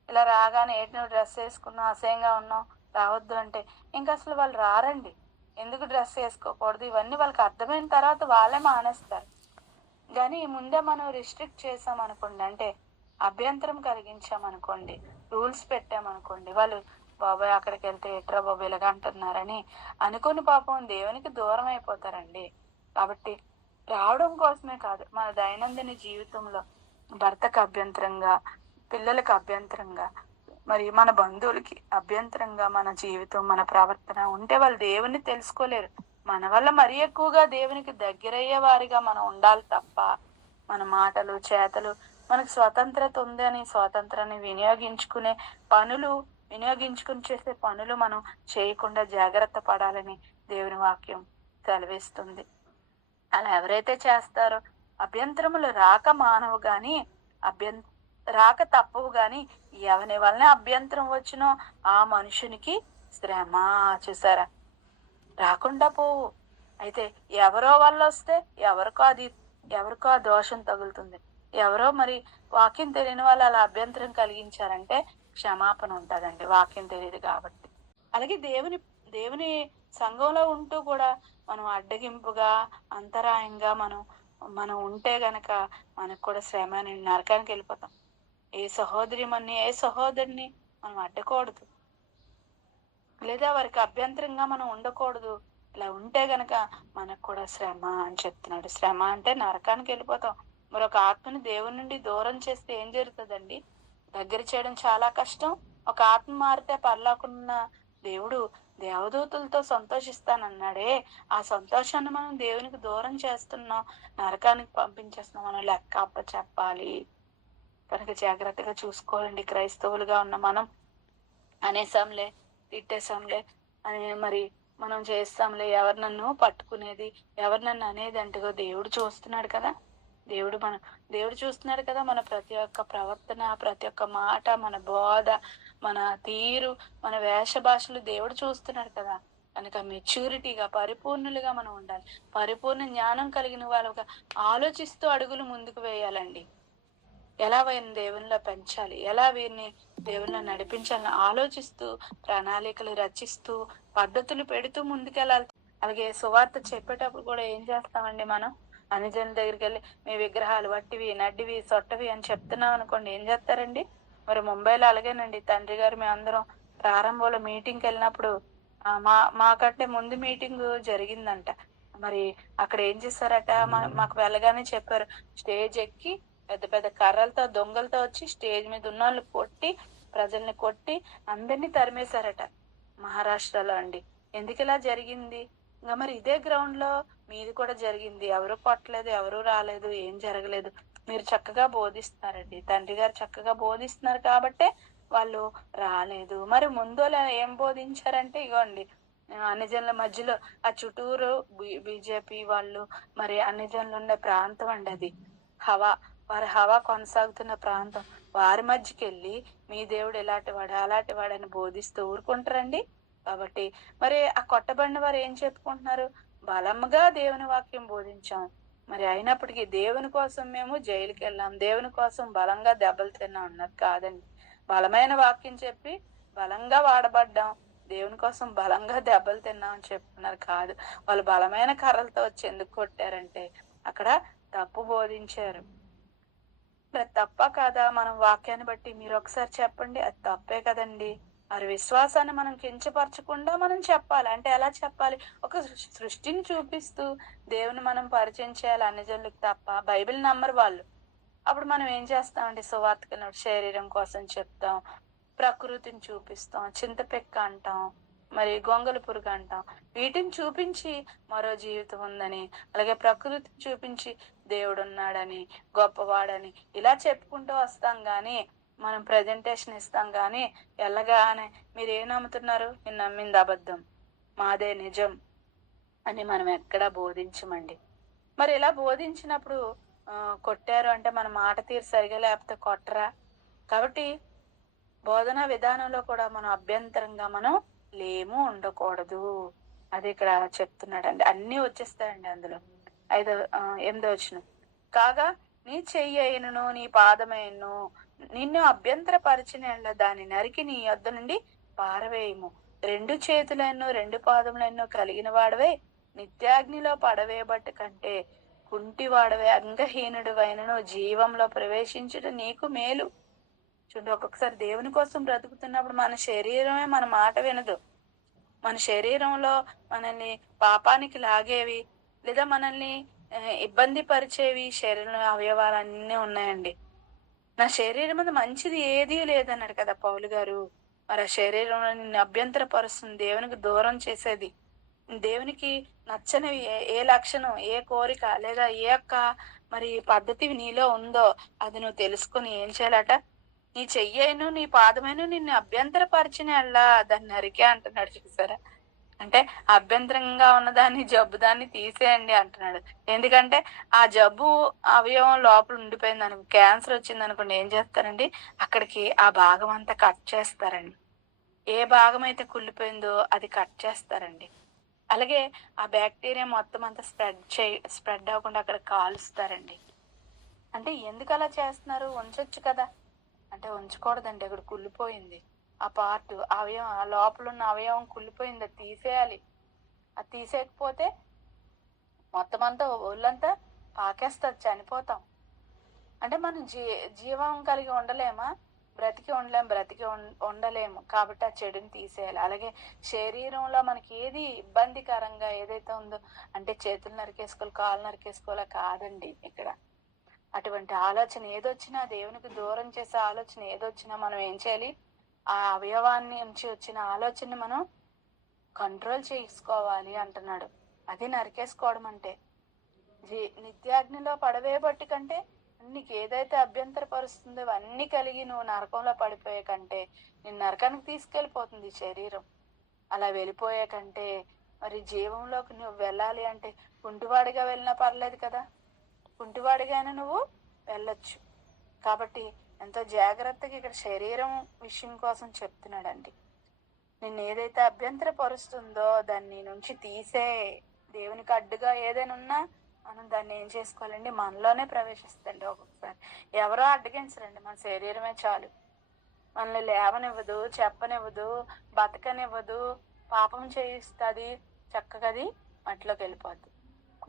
ఇలా రాగానే ఏంటి నువ్వు డ్రెస్ వేసుకున్నావు అసహ్యంగా ఉన్నావు రావద్దు అంటే ఇంకా అసలు వాళ్ళు రారండి. ఎందుకు డ్రెస్ వేసుకోకూడదు ఇవన్నీ వాళ్ళకి అర్థమైన తర్వాత వాళ్ళే మానేస్తారు. కానీ ముందే మనం రిస్ట్రిక్ట్ చేసామనుకోండి, అంటే అభ్యంతరం కలిగించామనుకోండి, రూల్స్ పెట్టామనుకోండి, వాళ్ళు బాబాయ్ అక్కడికి వెళ్తే ఎట్రా బాబాయ్ ఇలాగ అంటున్నారని అనుకుని పాపం దేవునికి దూరం అయిపోతారండి. కాబట్టి రావడం కోసమే కాదు, మన దైనందిన జీవితంలో భర్తకు అభ్యంతరంగా, పిల్లలకు అభ్యంతరంగా, మరి మన బంధువులకి అభ్యంతరంగా మన జీవితం మన ప్రవర్తన ఉంటే వాళ్ళు దేవుణ్ణి తెలుసుకోలేరు. మన వల్ల మరీ ఎక్కువగా దేవునికి దగ్గరయ్యే వారిగా మనం ఉండాలి తప్ప మన మాటలు చేతలు మనకు స్వతంత్రత ఉంది అని స్వాతంత్రాన్ని వినియోగించుకుని చేసే పనులు మనం చేయకుండా జాగ్రత్త పడాలని దేవుని వాక్యం సెలవిస్తుంది. అలా ఎవరైతే చేస్తారో అభ్యంతరములు రాక మానవు గాని రాక తప్పవు గాని ఎవని వలన అభ్యంతరం వచ్చినో ఆ మనుషునికి శ్రమ. చూసారా, రాకుండా పోవు. అయితే ఎవరో వల్ల వస్తే ఎవరికో ఆ దోషం తగులుతుంది. ఎవరో మరి వాక్యం తెలియని వాళ్ళు అలా అభ్యంతరం కలిగించారంటే క్షమాపణ ఉంటుందండి, వాక్యం తెలియదు కాబట్టి. అలాగే దేవుని సంఘంలో ఉంటూ కూడా మనం అడ్డగింపుగా అంతరాయంగా మనం ఉంటే గనక మనకు కూడా శ్రమ నరకానికి వెళ్ళిపోతాం. ఏ సహోదరిని మనం అడ్డకూడదు, లేదా వారికి అభ్యంతరంగా మనం ఉండకూడదు. ఇలా ఉంటే గనక మనకు కూడా శ్రమ అని చెప్తున్నాడు. శ్రమ అంటే నరకానికి వెళ్ళిపోతాం. మరొక ఆత్మని దేవుని నుండి దూరం చేస్తే ఏం జరుగుతుందండి? దగ్గర చేయడం చాలా కష్టం. ఒక ఆత్మ మారితే పరలోకమున్న దేవుడు దేవదూతలతో సంతోషిస్తానన్నాడే, ఆ సంతోషాన్ని మనం దేవునికి దూరం చేస్తున్నాం, నరకానికి పంపించేస్తున్నాం. మనం లెక్క అప్ప చెప్పాలి. కనుక జాగ్రత్తగా చూసుకోవాలండి. క్రైస్తవులుగా ఉన్న మనం అనేసాంలే, తిట్టేసాంలే అని మరి మనం చేస్తాంలే, ఎవరు నన్ను పట్టుకునేది, ఎవరు నన్ను అనేది అంటేగో దేవుడు చూస్తున్నాడు కదా. దేవుడు చూస్తున్నాడు కదా మన ప్రతి ఒక్క ప్రవర్తన, ప్రతి ఒక్క మాట, మన బోధ, మన తీరు, మన వేష భాషలు దేవుడు చూస్తున్నాడు కదా. కనుక మెచ్యూరిటీగా పరిపూర్ణులుగా మనం ఉండాలి. పరిపూర్ణ జ్ఞానం కలిగిన వాళ్ళుగా ఆలోచిస్తూ అడుగులు ముందుకు వేయాలండి. ఎలా వీరిని దేవునిలో పెంచాలి, ఎలా వీరిని దేవునిలో నడిపించాలని ఆలోచిస్తూ ప్రణాళికలు రచిస్తూ పద్ధతులు పెడుతూ ముందుకెళ్ళాలి. అలాగే సువార్త చెప్పేటప్పుడు కూడా ఏం చేస్తామండి, మనం అన్యజనుల దగ్గరికి వెళ్ళి మీ విగ్రహాలు వట్టివి నడ్డివి సొట్టవి అని చెప్తున్నాం అనుకోండి, ఏం చేస్తారండి? మరి ముంబైలో అలాగేనండి. తండ్రి గారు మేమందరం ప్రారంభంలో మీటింగ్కి వెళ్ళినప్పుడు మాకంటే ముందు మీటింగ్ జరిగిందంట. మరి అక్కడ ఏం చేశారట, మాకు వెళ్ళగానే చెప్పారు, స్టేజ్ ఎక్కి పెద్ద పెద్ద కర్రలతో దొంగలతో వచ్చి స్టేజ్ మీద ఉన్న వాళ్ళు కొట్టి, ప్రజల్ని కొట్టి అందరినీ తరిమేశారట మహారాష్ట్రలో అండి. ఎందుకు ఇలా జరిగింది? ఇంకా మరి ఇదే గ్రౌండ్ లో మీది కూడా జరిగింది. ఎవరు కొట్టలేదు, ఎవరు రాలేదు, ఏం జరగలేదు. మీరు చక్కగా బోధిస్తున్నారండి, తండ్రి గారు చక్కగా బోధిస్తున్నారు కాబట్టే వాళ్ళు రాలేదు. మరి ముందు ఏం బోధించారంటే ఇగోండి, అన్ని జనుల మధ్యలో ఆ చుట్టూరు బీజేపీ వాళ్ళు, మరి అన్ని జనులు ఉండే ప్రాంతం అండి అది. వారి హవా కొనసాగుతున్న ప్రాంతం. వారి మధ్యకి వెళ్ళి మీ దేవుడు ఎలాంటి వాడు అలాంటి వాడని బోధిస్తూ ఊరుకుంటారండి. కాబట్టి మరి ఆ కొట్టబడిన వారు ఏం చెప్పుకుంటున్నారు? బలంగా దేవుని వాక్యం బోధించాం, మరి అయినప్పటికీ దేవుని కోసం మేము జైలుకి వెళ్ళాం, దేవుని కోసం బలంగా దెబ్బలు తిన్నాం అన్నది కాదండి. బలమైన వాక్యం చెప్పి బలంగా వాడబడ్డాం, దేవుని కోసం బలంగా దెబ్బలు తిన్నాం అని చెప్తున్నారు కాదు. వాళ్ళు బలమైన కర్రలతో వచ్చి ఎందుకు కొట్టారంటే అక్కడ తప్పు బోధించారు. తప్ప కాదా? మనం వాక్యాన్ని బట్టి మీరు ఒకసారి చెప్పండి, అది తప్పే కదండి. మరి విశ్వాసాన్ని మనం కించపరచకుండా మనం చెప్పాలి. అంటే ఎలా చెప్పాలి? ఒక సృష్టిని చూపిస్తూ దేవుని మనం పరిచయం చేయాలి అన్ని జనులకు తప్ప. బైబిల్ నమ్మరు వాళ్ళు. అప్పుడు మనం ఏం చేస్తామండి? సువార్తకి శరీరం కోసం చెప్తాం, ప్రకృతిని చూపిస్తాం, చింతపెక్క అంటాం, మరి గొంగళి పురుగు అంటాం. వీటిని చూపించి మరో జీవితం ఉందని, అలాగే ప్రకృతిని చూపించి దేవుడు ఉన్నాడని, గొప్పవాడని ఇలా చెప్పుకుంటూ వస్తాం గాని, మనం ప్రజెంటేషన్ ఇస్తాం గాని ఎల్లగానే మీరు ఏం నమ్ముతున్నారు? నేను నమ్మింది అబద్ధం, మాదే నిజం అని మనం ఎక్కడా బోధించమండి. మరి ఇలా బోధించినప్పుడు కొట్టారు అంటే మన మాట తీరు సరిగా లేకపోతే కొట్టరా? కాబట్టి బోధనా విధానంలో కూడా మనం అభ్యంతరంగా మనం ఉండకూడదు. అది ఇక్కడ చెప్తున్నాడండి. అన్ని వచ్చేస్తాయండి అందులో. 8వ వచనం. కాగా నీ చెయ్యి అయినను నీ పాదమైనను నిన్ను అభ్యంతరపరిచిన యెడల దాన్ని నరికి నీ యొద్ద నుండి పారవేయము. 2 చేతులను 2 పాదములను కలిగిన వాడవే నిత్యాగ్నిలో పడవేయబట్టు కంటే కుంటివాడవే అంగహీనుడివైనను జీవంలో ప్రవేశించుట నీకు మేలు. చూడండి, ఒక్కొక్కసారి దేవుని కోసం బ్రతుకుతున్నప్పుడు మన శరీరమే మన మాట వినదు. మన శరీరంలో మనల్ని పాపానికి లాగేవి లేదా మనల్ని ఇబ్బంది పరిచేవి శరీర అవయవాలన్నీ ఉన్నాయండి. నా శరీరం మీద మంచిది ఏదీ లేదన్నాడు కదా పౌలు గారు. మరి ఆ శరీరంలో నిన్ను అభ్యంతరపరుస్తుంది, దేవునికి దూరం చేసేది, దేవునికి నచ్చనివి ఏ లక్షణం, ఏ కోరిక లేదా ఏ యొక్క మరి పద్ధతి నీలో ఉందో అది నువ్వు తెలుసుకుని ఏం చేయాలట? నీ చెయ్యను నీ పాదమైన నిన్ను అభ్యంతరపరిచిన అల్లా దాన్ని నరికే అంటున్నాడు. చూసారా? అంటే అభ్యంతరంగా ఉన్నదాన్ని జబ్బు దాన్ని తీసేయండి అంటున్నాడు. ఎందుకంటే ఆ జబ్బు అవయవం లోపల ఉండిపోయింది అనుకో, క్యాన్సర్ వచ్చింది అనుకోండి, ఏం చేస్తారండి? అక్కడికి ఆ భాగం అంతా కట్ చేస్తారండి. ఏ భాగం అయితే కుళ్ళిపోయిందో అది కట్ చేస్తారండి. అలాగే ఆ బ్యాక్టీరియా మొత్తం అంతా స్ప్రెడ్ అవ్వకుండా అక్కడ కాలుస్తారండి. అంటే ఎందుకు అలా చేస్తున్నారు? ఉంచొచ్చు కదా అంటే ఉంచకూడదండి. అక్కడ కుళ్ళిపోయింది ఆ పార్ట్, అవయవం, ఆ లోపల ఉన్న అవయవం కుళ్ళిపోయింది, అది తీసేయాలి. అది తీసేయకపోతే మొత్తం అంతా ఒళ్ళంతా పాకేస్తుంది, చనిపోతాం. అంటే మనం జీవం కలిగి ఉండలేమా? బ్రతికి ఉండలేము. కాబట్టి ఆ చెడుని తీసేయాలి. అలాగే శరీరంలో మనకి ఏది ఇబ్బందికరంగా ఏదైతే ఉందో, అంటే చేతులు నరికేసుకోవాలి, కాళ్ళు నరికేసుకోవాలా కాదండి. ఇక్కడ అటువంటి ఆలోచన ఏదొచ్చినా, దేవునికి దూరం చేసే ఆలోచన ఏదొచ్చినా మనం ఏం చేయాలి? ఆ అవయవాన్ని నుంచి వచ్చిన ఆలోచనని మనం కంట్రోల్ చేసుకోవాలి అంటున్నాడు. అది నరికేసుకోవడం అంటే. నిత్యాగ్నిలో పడవేయబట్టి కంటే నీకు ఏదైతే అభ్యంతరపరుస్తుందో అవన్నీ కలిగి నువ్వు నరకంలో పడిపోయే కంటే నిన్ను నరకానికి తీసుకెళ్ళిపోతుంది శరీరం. అలా వెళ్ళిపోయే కంటే మరి జీవంలోకి నువ్వు వెళ్ళాలి అంటే కుంటివాడిగా వెళ్ళినా పర్లేదు కదా, కుంటివాడిగానే నువ్వు వెళ్ళొచ్చు. కాబట్టి ఎంతో జాగ్రత్తగా ఇక్కడ శరీరం విషయం కోసం చెప్తున్నాడండి. నిన్ను ఏదైతే అభ్యంతరపరుస్తుందో దాన్ని నుంచి తీసే. దేవునికి అడ్డుగా ఏదైనా ఉన్నా మనం దాన్ని ఏం చేసుకోవాలండి? మనలోనే ప్రవేశిస్తుంది. ఒక్కొక్కసారి ఎవరో అడ్డగించరండి, మన శరీరమే చాలు. మనల్ని లేవనివ్వదు, చెప్పనివ్వదు, బతకనివ్వదు, పాపం చేయిస్తుంది, చక్కగది మట్టిలోకి వెళ్ళిపోద్ది.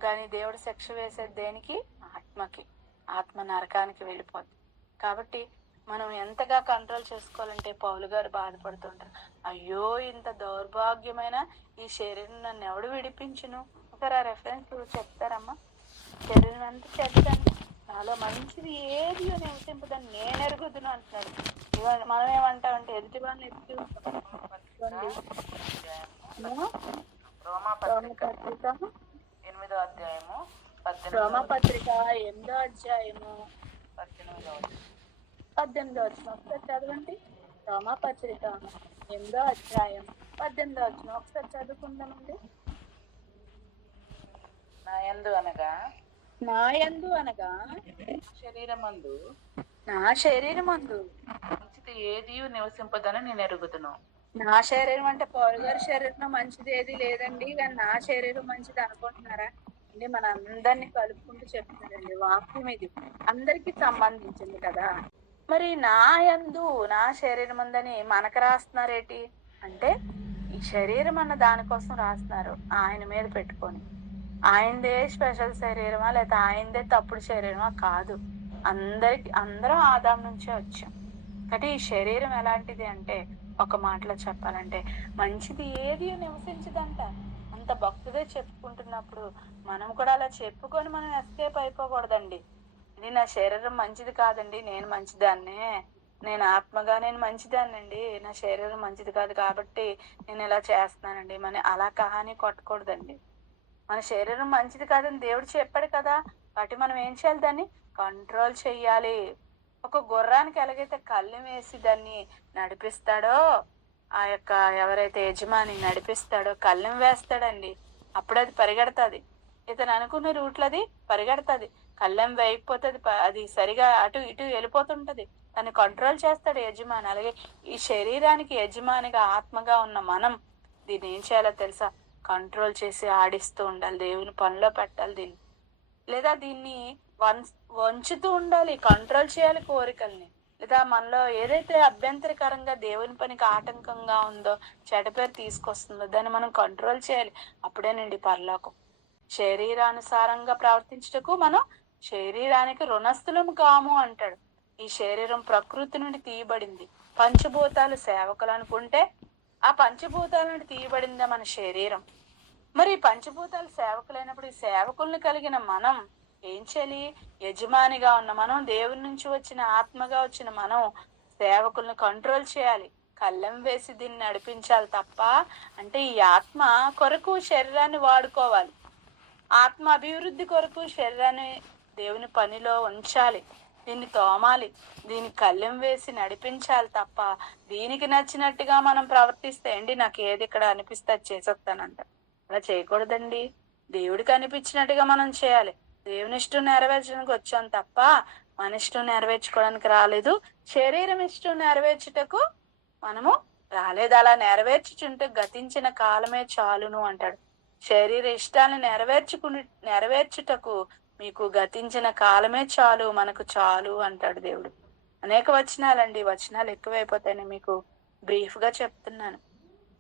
కానీ దేవుడు శిక్ష వేసేది దేనికి? ఆత్మకి. ఆత్మ నరకానికి వెళ్ళిపోద్ది. కాబట్టి మనం ఎంతగా కంట్రోల్ చేసుకోవాలంటే పౌలు గారు బాధపడుతుంటారు. అయ్యో, ఇంత దౌర్భాగ్యమైన ఈ శరీరం నన్ను ఎవడు విడిపించును? ఒకసారి ఆ రెఫరెన్స్ చెప్తారమ్మా. శరీరం అంతా చెప్తాను, నాలో మంచిది ఏది నివసింపదని నేను ఎరుగుదును అంటున్నాడు. మనం ఏమంటామంటే ఎదుటి వాళ్ళని ఎదుటి రోమపత్రిక 8వ అధ్యాయము 18వ వచనం ఒకసారి చదవండి. రోమపత్రిక 8వ అధ్యాయం 18వ వచనం ఒకసారి చదువుకుందామండి. నాయందు అనగా శరీరమందు నా శరీరమందు మంచిది ఏది నివసింపదని నేను ఎరుగుదును. నా శరీరం అంటే పౌలు గారి శరీరంలో మంచిది ఏది లేదండి, కానీ నా శరీరం మంచిది అనుకుంటున్నారా అంటే? మన అందరినీ కలుపుకుంటూ చెప్తున్నారండి. వాక్యం ఇది అందరికి సంబంధించింది కదా. మరి నా యందు నా శరీరం ఉందని మనకు రాస్తున్నారేటి అంటే, ఈ శరీరం అన్న దానికోసం రాస్తున్నారు. ఆయన మీద పెట్టుకొని ఆయనదే స్పెషల్ శరీరమా లేదా ఆయనదే తప్పుడు శరీరమా? కాదు. అందరం ఆదాం నుంచే వచ్చాం. కాబట్టి ఈ శరీరం ఎలాంటిది అంటే, ఒక మాటలో చెప్పాలంటే మంచిది ఏది నివసించదంట. అంత భక్తుడే చెప్పుకుంటున్నప్పుడు మనం కూడా అలా చెప్పుకొని మనం ఎస్కేప్ అయిపోకూడదండి. ఇది నా శరీరం మంచిది కాదండి, నేను మంచిదాన్నే, నేను ఆత్మగా నేను మంచిదాన్నండి, నా శరీరం మంచిది కాదు కాబట్టి నేను ఇలా చేస్తున్నానండి, మన అలా కహాని కొట్టకూడదండి. మన శరీరం మంచిది కాదని దేవుడు చెప్పాడు కదా, కాబట్టి మనం ఏం చేయాలి? దాన్ని కంట్రోల్ చెయ్యాలి. ఒక గుర్రానికి ఎలాగైతే కళ్ళెం వేసి దాన్ని నడిపిస్తాడో, ఆ యొక్క ఎవరైతే యజమాని నడిపిస్తాడో కళ్ళెం వేస్తాడండి, అప్పుడు అది పరిగెడతాది. ఇతను అనుకున్న రూట్లో అది పరిగెడతాది. కళ్ళెం వేయకపోతే అది సరిగా అటు ఇటు వెళ్ళిపోతుంటది. దాన్ని కంట్రోల్ చేస్తాడు యజమాని. అలాగే ఈ శరీరానికి యజమానిగా ఆత్మగా ఉన్న మనం దీన్ని ఏం చేయాలో తెలుసా? కంట్రోల్ చేసి ఆడిస్తూ ఉండాలి, దేవుని పనిలో పెట్టాలి దీన్ని. లేదా దీన్ని వంచుతూ ఉండాలి, కంట్రోల్ చేయాలి కోరికల్ని. లేదా మనలో ఏదైతే అభ్యంతరకరంగా దేవుని పనికి ఆటంకంగా ఉందో, చెడ్డ పేరు తీసుకొస్తుందో దాన్ని మనం కంట్రోల్ చేయాలి. అప్పుడేనండి పరలోకం. శరీరానుసారంగా ప్రవర్తించుటకు మనం శరీరానికి రుణస్థులము కాము అంటాడు. ఈ శరీరం ప్రకృతి నుండి తీయబడింది. పంచభూతాలు సేవకులు అనుకుంటే ఆ పంచభూతాల నుండి తీయబడిందా మన శరీరం. మరి పంచభూతాలు సేవకులైనప్పుడు ఈ సేవకుల్ని కలిగిన మనం ఏం చేయాలి? యజమానిగా ఉన్న మనం, దేవుని నుంచి వచ్చిన ఆత్మగా వచ్చిన మనం సేవకుల్ని కంట్రోల్ చేయాలి, కళ్ళెం వేసి దీన్ని నడిపించాలి తప్ప. అంటే ఈ ఆత్మ కొరకు శరీరాన్ని వాడుకోవాలి, ఆత్మ అభివృద్ధి కొరకు శరీరాన్ని దేవుని పనిలో ఉంచాలి, దీన్ని తోమాలి, దీన్ని కళ్ళెం వేసి నడిపించాలి తప్ప దీనికి నచ్చినట్టుగా మనం ప్రవర్తిస్తే అండి నాకు ఏది ఇక్కడ అనిపిస్తే అది చేసేస్తానంట. అలా చేయకూడదండి. దేవుడికి అనిపించినట్టుగా మనం చేయాలి. దేవుని ఇష్టం నెరవేర్చడానికి వచ్చాం తప్ప మన ఇష్టం నెరవేర్చుకోవడానికి రాలేదు. శరీరం ఇష్టం నెరవేర్చుటకు మనము రాలేదు. అలా నెరవేర్చుచుంటే గతించిన కాలమే చాలును అంటాడు. శరీర ఇష్టాన్ని నెరవేర్చుటకు మీకు గతించిన కాలమే చాలు, మనకు చాలు అంటాడు దేవుడు. అనేక వచనాలండి, వచనాలు ఎక్కువైపోతాయని మీకు బ్రీఫ్ గా చెప్తున్నాను.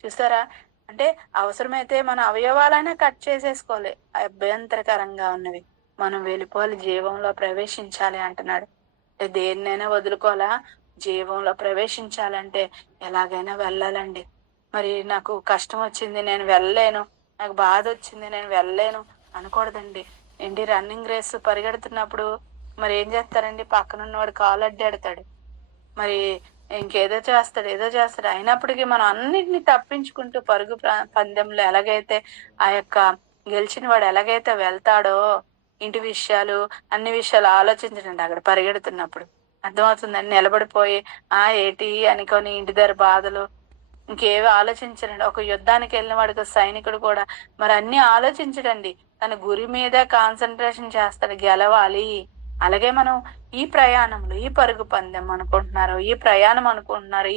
చూసారా? అంటే అవసరమైతే మన అవయవాలైనా కట్ చేసేసుకోవాలి, అభ్యంతరకరంగా ఉన్నవి. మనం వెళ్ళిపోవాలి, జీవంలో ప్రవేశించాలి అంటున్నాడు. అంటే దేన్నైనా వదులుకోవాలా? జీవంలో ప్రవేశించాలంటే ఎలాగైనా వెళ్ళాలండి. మరి నాకు కష్టం వచ్చింది నేను వెళ్ళలేను, నాకు బాధ వచ్చింది నేను వెళ్ళలేను అనకూడదండి. ఏంటి రన్నింగ్ రేస్ పరిగెడుతున్నప్పుడు మరి ఏం చేస్తారండి? పక్కనున్నవాడు కాలు అడ్డెడతాడు, మరి ఇంకేదో చేస్తాడు, ఏదో చేస్తాడు. అయినప్పటికీ మనం అన్నిటిని తప్పించుకుంటూ పరుగు పందెంలో ఎలాగైతే ఆ యొక్క గెలిచిన వాడు ఎలాగైతే వెళ్తాడో, ఇంటి విషయాలు అన్ని విషయాలు ఆలోచించండి అక్కడ పరిగెడుతున్నప్పుడు. అర్థమవుతుందండి? నిలబడిపోయి ఏటి అనుకొని ఇంటి దగ్గర బాధలు ఇంకేవి ఆలోచించడండి. ఒక యుద్ధానికి వెళ్ళిన వాడికి సైనికుడు కూడా మరి అన్ని ఆలోచించడండి, తన గురి మీద కాన్సన్ట్రేషన్ చేస్తాడు, గెలవాలి. అలాగే మనం ఈ ప్రయాణంలో, ఈ పరుగు పందెం అనుకుంటున్నారు, ఈ ప్రయాణం అనుకుంటున్నారు,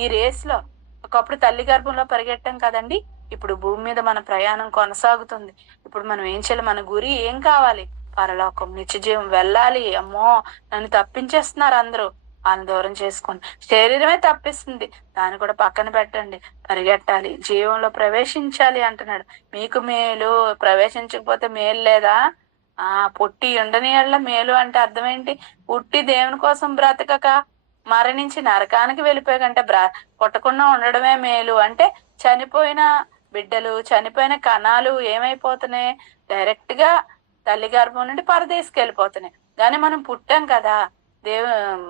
ఈ రేస్ లో ఒకప్పుడు తల్లి గర్భంలో పరిగెట్టాం కదండి, ఇప్పుడు భూమి మీద మన ప్రయాణం కొనసాగుతుంది. ఇప్పుడు మనం ఏం చేయాలి? మన గురి ఏం కావాలి? పరలోకం, నిత్యజీవం వెళ్ళాలి. అమ్మో నన్ను తప్పించేస్తున్నారు అందరూ, వాళ్ళని దూరం చేసుకోండి. శరీరమే తప్పిస్తుంది, దాన్ని కూడా పక్కన పెట్టండి, పరిగెట్టాలి, జీవంలో ప్రవేశించాలి అంటున్నాడు. మీకు మేలు, ప్రవేశించకపోతే మేలు లేదా? పుట్టి ఉండనియళ్ళ మేలు అంటే అర్థం ఏంటి? పుట్టి దేవుని కోసం బ్రతకక మరణించి నరకానికి వెళ్ళిపోయే కంటే పుట్టకుండా ఉండడమే మేలు. అంటే చనిపోయిన బిడ్డలు, చనిపోయిన కణాలు ఏమైపోతున్నాయి? డైరెక్ట్ గా తల్లి గర్భం నుండి పరదేశకి వెళ్ళిపోతున్నాయి. కానీ మనం పుట్టాం కదా,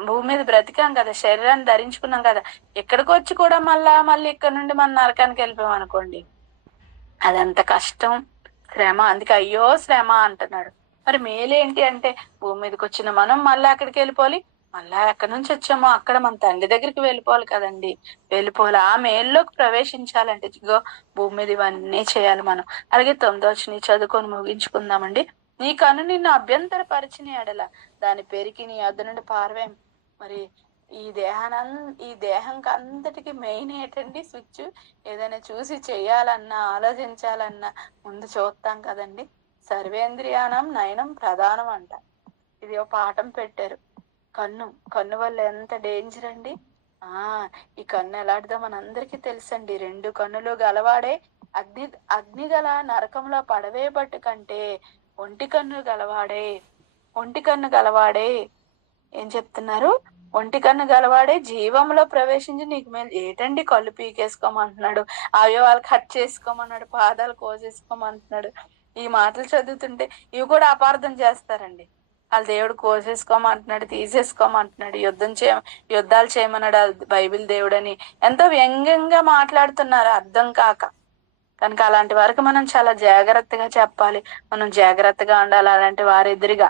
భూమి మీద బ్రతికాం కదా, శరీరాన్ని ధరించుకున్నాం కదా, ఇక్కడికి వచ్చి కూడా మళ్ళీ ఇక్కడ నుండి మన నరకానికి వెళ్ళిపోయాం అనుకోండి, అదంత కష్టం, శ్రమ. అందుకే అయ్యో శ్రమ అంటున్నాడు. మరి మేలేంటి అంటే భూమి మీదకి వచ్చిన మనం మళ్ళీ అక్కడికి వెళ్ళిపోవాలి, మళ్ళా ఎక్కడి నుంచి వచ్చామో అక్కడ మన తండ్రి దగ్గరికి వెళ్ళిపోవాలి కదండి. వెళ్ళిపోవాలి, ఆ మేల్లోకి ప్రవేశించాలంటే ఇదిగో భూమి మీద ఇవన్నీ చేయాలి మనం. అలాగే 9వ వచనం చదువుకొని ముగించుకుందామండి. నీ కన్ను నిన్ను అభ్యంతరపరిచిన ఎడల దాని పెరికి నీ వద్ద నుండి పారవేం. మరి ఈ దేహంకి అంతటికి మెయిన్ ఏంటండి? స్విచ్. ఏదైనా చూసి చెయ్యాలన్నా, ఆలోచించాలన్నా ముందు చూస్తాం కదండి. సర్వేంద్రియానం నయనం ప్రధానం అంట. ఇది ఒక పాఠం పెట్టారు. కన్ను వల్ల ఎంత డేంజర్ అండి. ఈ కన్ను ఎలాంటిదో మనందరికీ తెలుసండి. 2 కన్నులు గలవాడే అగ్ని గల నరకంలో పడవేయబట్టు కంటే ఒంటి కన్ను గలవాడే ఏం చెప్తున్నారు? ఒంటి కన్ను గలవాడే జీవంలో ప్రవేశించి నీకు మేలు. ఏటండి కళ్ళు పీకేసుకోమంటున్నాడు, అవయవాలు కట్ చేసుకోమన్నాడు, పాదాలు కోసేసుకోమంటున్నాడు. ఈ మాటలు చదువుతుంటే ఇవి కూడా అపార్థం చేస్తారండి. వాళ్ళ దేవుడు కోసేసుకోమంటున్నాడు, తీసేసుకోమంటున్నాడు, యుద్ధాలు చేయమన్నాడు బైబిల్ దేవుడని ఎంతో వ్యంగ్యంగా మాట్లాడుతున్నారు అర్థం కాక. కనుక అలాంటి వారికి మనం చాలా జాగ్రత్తగా చెప్పాలి, మనం జాగ్రత్తగా ఉండాలి అలాంటి వారి ఎదురుగా.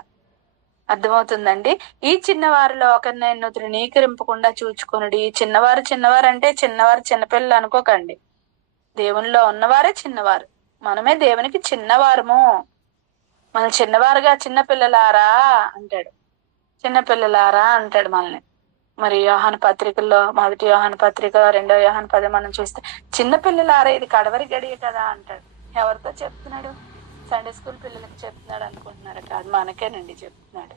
అర్థమవుతుందండి? ఈ చిన్నవారిలో ఒకరినైనా తృణీకరింపకుండా చూచుకొనుడి. ఈ చిన్నవారు అంటే చిన్నపిల్లలు అనుకోకండి. దేవునిలో ఉన్నవారే చిన్నవారు, మనమే దేవునికి చిన్నవారము. మన చిన్నవారుగా చిన్నపిల్లలారా అంటాడు మనల్ని. మరి యోహాను పత్రికల్లో మొదటి యోహాను పత్రిక, రెండో యోహాను 10 మనం చూస్తే చిన్నపిల్లలారా ఇది కడవరి గడియ కదా అంటాడు. ఎవరితో చెప్తున్నాడు? సండే స్కూల్ పిల్లలకి చెప్తున్నాడు అనుకుంటున్నారు కాదు, మనకేనండి చెప్తున్నాడు.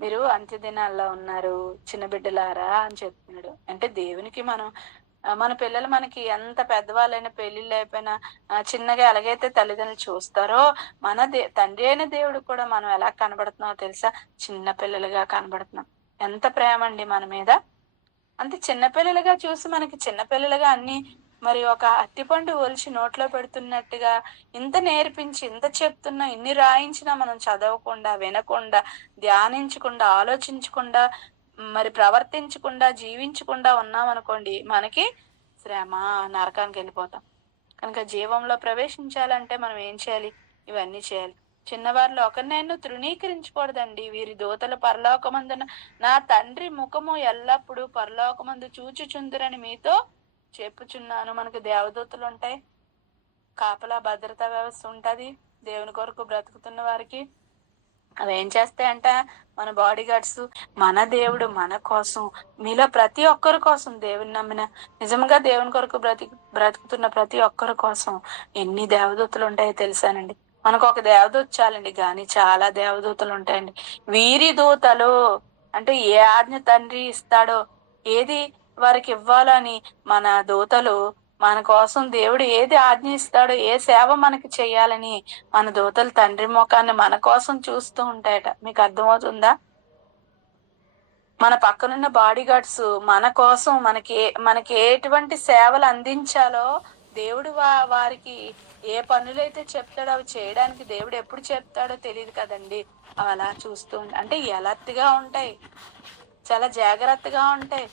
మీరు అంత్య దినాల్లో ఉన్నారు చిన్న బిడ్డలారా అని చెప్తున్నాడు. అంటే దేవునికి మన పిల్లలు మనకి ఎంత పెద్దవాళ్ళైనా పెళ్లిళ్ళు అయిపోయినా చిన్నగా ఎలాగైతే తల్లిదండ్రులు చూస్తారో మన తండ్రి అయిన దేవుడు కూడా మనం ఎలా కనబడుతున్నామో తెలుసా? చిన్న పిల్లలుగా కనబడుతున్నాం. ఎంత ప్రేమ అండి మన మీద! అంతే చిన్నపిల్లలుగా చూసి మనకి చిన్నపిల్లలుగా అన్ని మరి ఒక అట్టిపండు ఒలిచి నోట్లో పెడుతున్నట్టుగా ఇంత నేర్పించి ఇంత చెప్తున్నా ఇన్ని రాయించినా మనం చదవకుండా, వినకుండా, ధ్యానించకుండా, ఆలోచించకుండా, మరి ప్రవర్తించకుండా, జీవించకుండా ఉన్నాం అనుకోండి, మనకి శ్రమ, నరకానికి వెళ్ళిపోతాం. కనుక జీవంలో ప్రవేశించాలంటే మనం ఏం చేయాలి? ఇవన్నీ చేయాలి. చిన్నవారిలో ఒకరినైనా తృణీకరించకూడదండి. వీరి దూతలు పరలోకమందున నా తండ్రి ముఖము ఎల్లప్పుడూ పరలోకమందు చూచుచుందురని మీతో చెప్పుచున్నాను. మనకు దేవదూతలు ఉంటాయి, కాపలా భద్రతా వ్యవస్థ ఉంటది దేవుని కొరకు బ్రతుకుతున్న వారికి. అవి ఏం చేస్తాయంట? మన బాడీ గార్డ్స్. మన దేవుడు మన కోసం, మీలో ప్రతి ఒక్కరి కోసం, దేవుని నమ్మిన నిజంగా దేవుని కొరకు బ్రతుకుతున్న ప్రతి ఒక్కరి కోసం ఎన్ని దేవదూతలు ఉంటాయో తెలుసానండి. మనకు ఒక దేవదూత చాలండి, కానీ చాలా దేవదూతలు ఉంటాయండి. వీరి దూతలు అంటే ఏ ఆజ్ఞ తండ్రి ఇస్తాడో, ఏది వారికి ఇవ్వాలని మన దూతలు మన కోసం దేవుడు ఏది ఆజ్ఞ ఇస్తాడో, ఏ సేవ మనకి చెయ్యాలని మన దూతలు తండ్రి ముఖాన్ని మన కోసం చూస్తూ ఉంటాయట. మీకు అర్థమవుతుందా? మన పక్కనున్న బాడీ గార్డ్స్ మన కోసం మనకి ఎటువంటి సేవలు అందించాలో దేవుడు వారికి ఏ పనులైతే చెప్తాడో అవి చేయడానికి దేవుడు ఎప్పుడు చెప్తాడో తెలియదు కదండి. అవి అలా చూస్తూ అంటే ఎలర్ట్గా ఉంటాయి, చాలా జాగ్రత్తగా ఉంటాయి.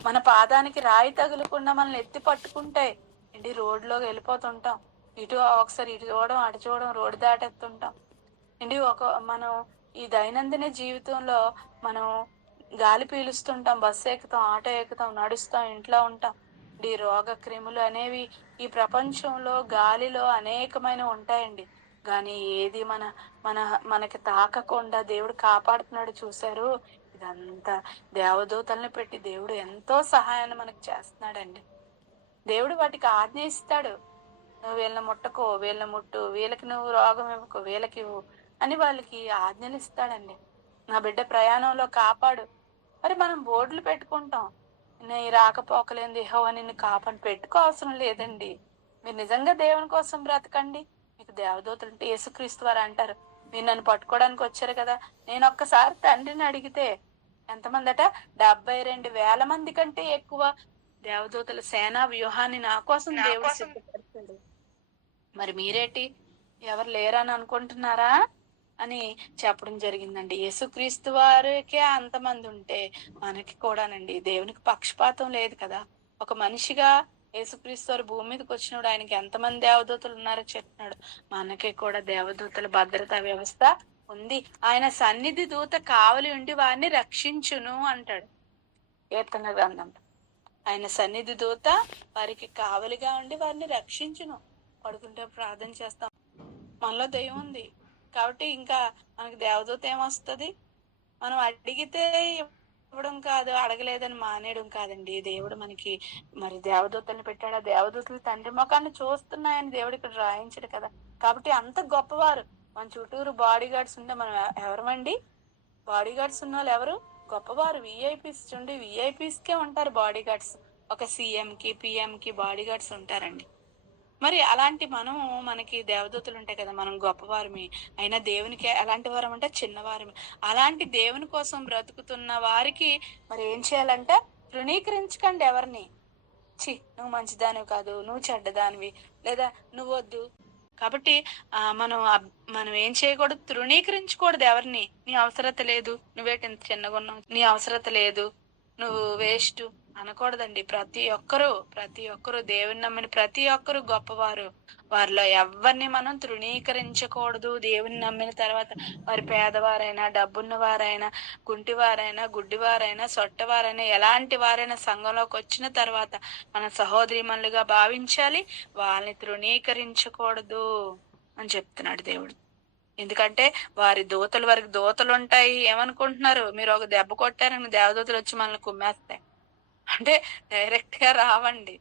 మన పాదానికి రాయి తగులకుండా మనల్ని ఎత్తి పట్టుకుంటాయి. ఇంటి రోడ్లోకి వెళ్ళిపోతుంటాం, ఒకసారి ఇటు చూడడం అటు చూడడం, రోడ్డు దాటెత్తుంటాం. ఇంటి మనం ఈ దైనందిన జీవితంలో మనం గాలి పీలుస్తుంటాం, బస్సు ఎక్కుతాం, ఆటో ఎక్కుతాం, నడుస్తాం, ఇంట్లో ఉంటాం. ఈ రోగ క్రిములు అనేవి ఈ ప్రపంచంలో గాలిలో అనేకమైన ఉంటాయండి. కానీ ఏది మనకి తాకకుండా దేవుడు కాపాడుతున్నాడు. చూశారు? ఇదంతా దేవదూతల్ని పెట్టి దేవుడు ఎంతో సహాయాన్ని మనకు చేస్తున్నాడండి. దేవుడు వాటికి ఆజ్ఞ ఇస్తాడు. నువ్వు వీళ్ళని ముట్టకో, వీళ్ళని ముట్టు, వీళ్ళకి నువ్వు రోగం ఇవ్వకు, వీళ్ళకి ఇవ్వు అని వాళ్ళకి ఆజ్ఞలు ఇస్తాడండి. నా బిడ్డ ప్రయాణంలో కాపాడు. మరి మనం బోర్డులు పెట్టుకుంటాం, నీ రాకపోకలేంది యెహోవా నిన్ను కాపాడు. పెట్టుకోవసరం లేదండి. మీరు నిజంగా దేవుని కోసం బ్రతకండి. మీకు దేవదూతలు అంటే యేసుక్రీస్తు వారు అంటారు, మీరు నన్ను పట్టుకోవడానికి వచ్చారు కదా. నేను ఒక్కసారి తండ్రిని అడిగితే ఎంతమంది అట? 72,000 మంది కంటే ఎక్కువ దేవదూతల సేనా వ్యూహాన్ని నా కోసం దేవుడు సిద్ధపరిచాడు. మరి మీరేటి ఎవరు లేరని అనుకుంటున్నారా అని చెప్పడం జరిగిందండి. యేసుక్రీస్తు వారికే అంతమంది ఉంటే మనకి కూడానండి. దేవునికి పక్షపాతం లేదు కదా. ఒక మనిషిగా యేసుక్రీస్తు వారు భూమి మీదకి వచ్చినప్పుడు ఆయనకి ఎంతమంది దేవదూతలు ఉన్నారో చెప్తున్నాడు. మనకి కూడా దేవదూతల భద్రతా వ్యవస్థ ఉంది. ఆయన సన్నిధి దూత కావలి ఉండి వారిని రక్షించును అంటాడు కీర్తన గ్రంథంలో. ఆయన సన్నిధి దూత వారికి కావలిగా ఉండి వారిని రక్షించును. పడుకుంటే ప్రార్థన చేస్తాం, మనలో దైవం ఉంది కాబట్టి ఇంకా మనకి దేవదూత ఏమొస్తుంది? మనం అడిగితే ఇవ్వడం కాదు, అడగలేదని మానేయడం కాదండి. దేవుడు మనకి మరి దేవదూతల్ని పెట్టాడు. ఆ దేవదూతలు తండ్రి ముఖాన్ని చూస్తున్నాయని దేవుడు ఇక్కడ రాయించాడు కదా. కాబట్టి అంత గొప్పవారు. మన చుట్టూరు బాడీ గార్డ్స్ ఉంటే మనం ఎవరమండి? బాడీ గార్డ్స్ ఉన్న వాళ్ళు ఎవరు? గొప్పవారు. విఐపీస్ చూడండి, విఐపీస్కే ఉంటారు బాడీ గార్డ్స్. ఒక సీఎంకి, పిఎంకి బాడీ గార్డ్స్ ఉంటారండి. మరి అలాంటి మనకి దేవదూతలు ఉంటాయి కదా, మనం గొప్పవారమే. అయినా దేవునికి ఎలాంటి వారం అంటే చిన్నవారమే. అలాంటి దేవుని కోసం బ్రతుకుతున్న వారికి మరి ఏం చేయాలంటే తృణీకరించకండి ఎవరిని. నువ్వు మంచిదానివి కాదు, నువ్వు చెడ్డదానివి, లేదా నువ్వు వద్దు. కాబట్టి మనం ఏం చేయకూడదు? తృణీకరించకూడదు ఎవరిని. నీ అవసరత లేదు, నువ్వేటి ఇంత చిన్నగా ఉన్నావు, నీ అవసరత లేదు, నువ్వు వేస్ట్ అనకూడదండి. ప్రతి ఒక్కరు దేవుని నమ్మిన ప్రతి ఒక్కరు గొప్పవారు. వారిలో ఎవరిని మనం తృణీకరించకూడదు. దేవుని నమ్మిన తర్వాత వారి పేదవారైనా, డబ్బున్న వారైనా, కుంటివారైనా, గుడ్డివారైనా, సొట్టవారైనా, ఎలాంటి వారైనా సంఘంలోకి వచ్చిన తర్వాత మన సహోదరీమణులుగా భావించాలి. వాళ్ళని తృణీకరించకూడదు అని చెప్తున్నాడు దేవుడు. ఎందుకంటే వారి దూతల వరకు దూతలు ఉంటాయి. ఏమనుకుంటున్నారు, మీరు ఒక దెబ్బ కొట్టారని దేవదూతలు వచ్చి మనల్ని కుమ్మేస్తాయి అంటే డైరెక్ట్ గా రావండి.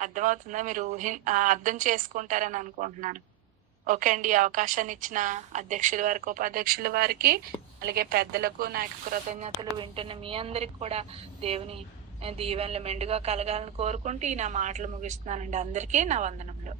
అర్థమవుతుందా? మీరు అర్థం చేసుకుంటారని అనుకుంటున్నాను. ఓకే అండి. ఈ అవకాశాన్ని ఇచ్చిన అధ్యక్షుల వారికి, ఉపాధ్యక్షుల వారికి, అలాగే పెద్దలకు నా యొక్క కృతజ్ఞతలు. వింటున్న మీ అందరికి కూడా దేవుని దీవెనలు మెండుగా కలగాలని కోరుకుంటూ ఈ నా మాటలు ముగిస్తున్నానండి. అందరికీ నా వందనములు.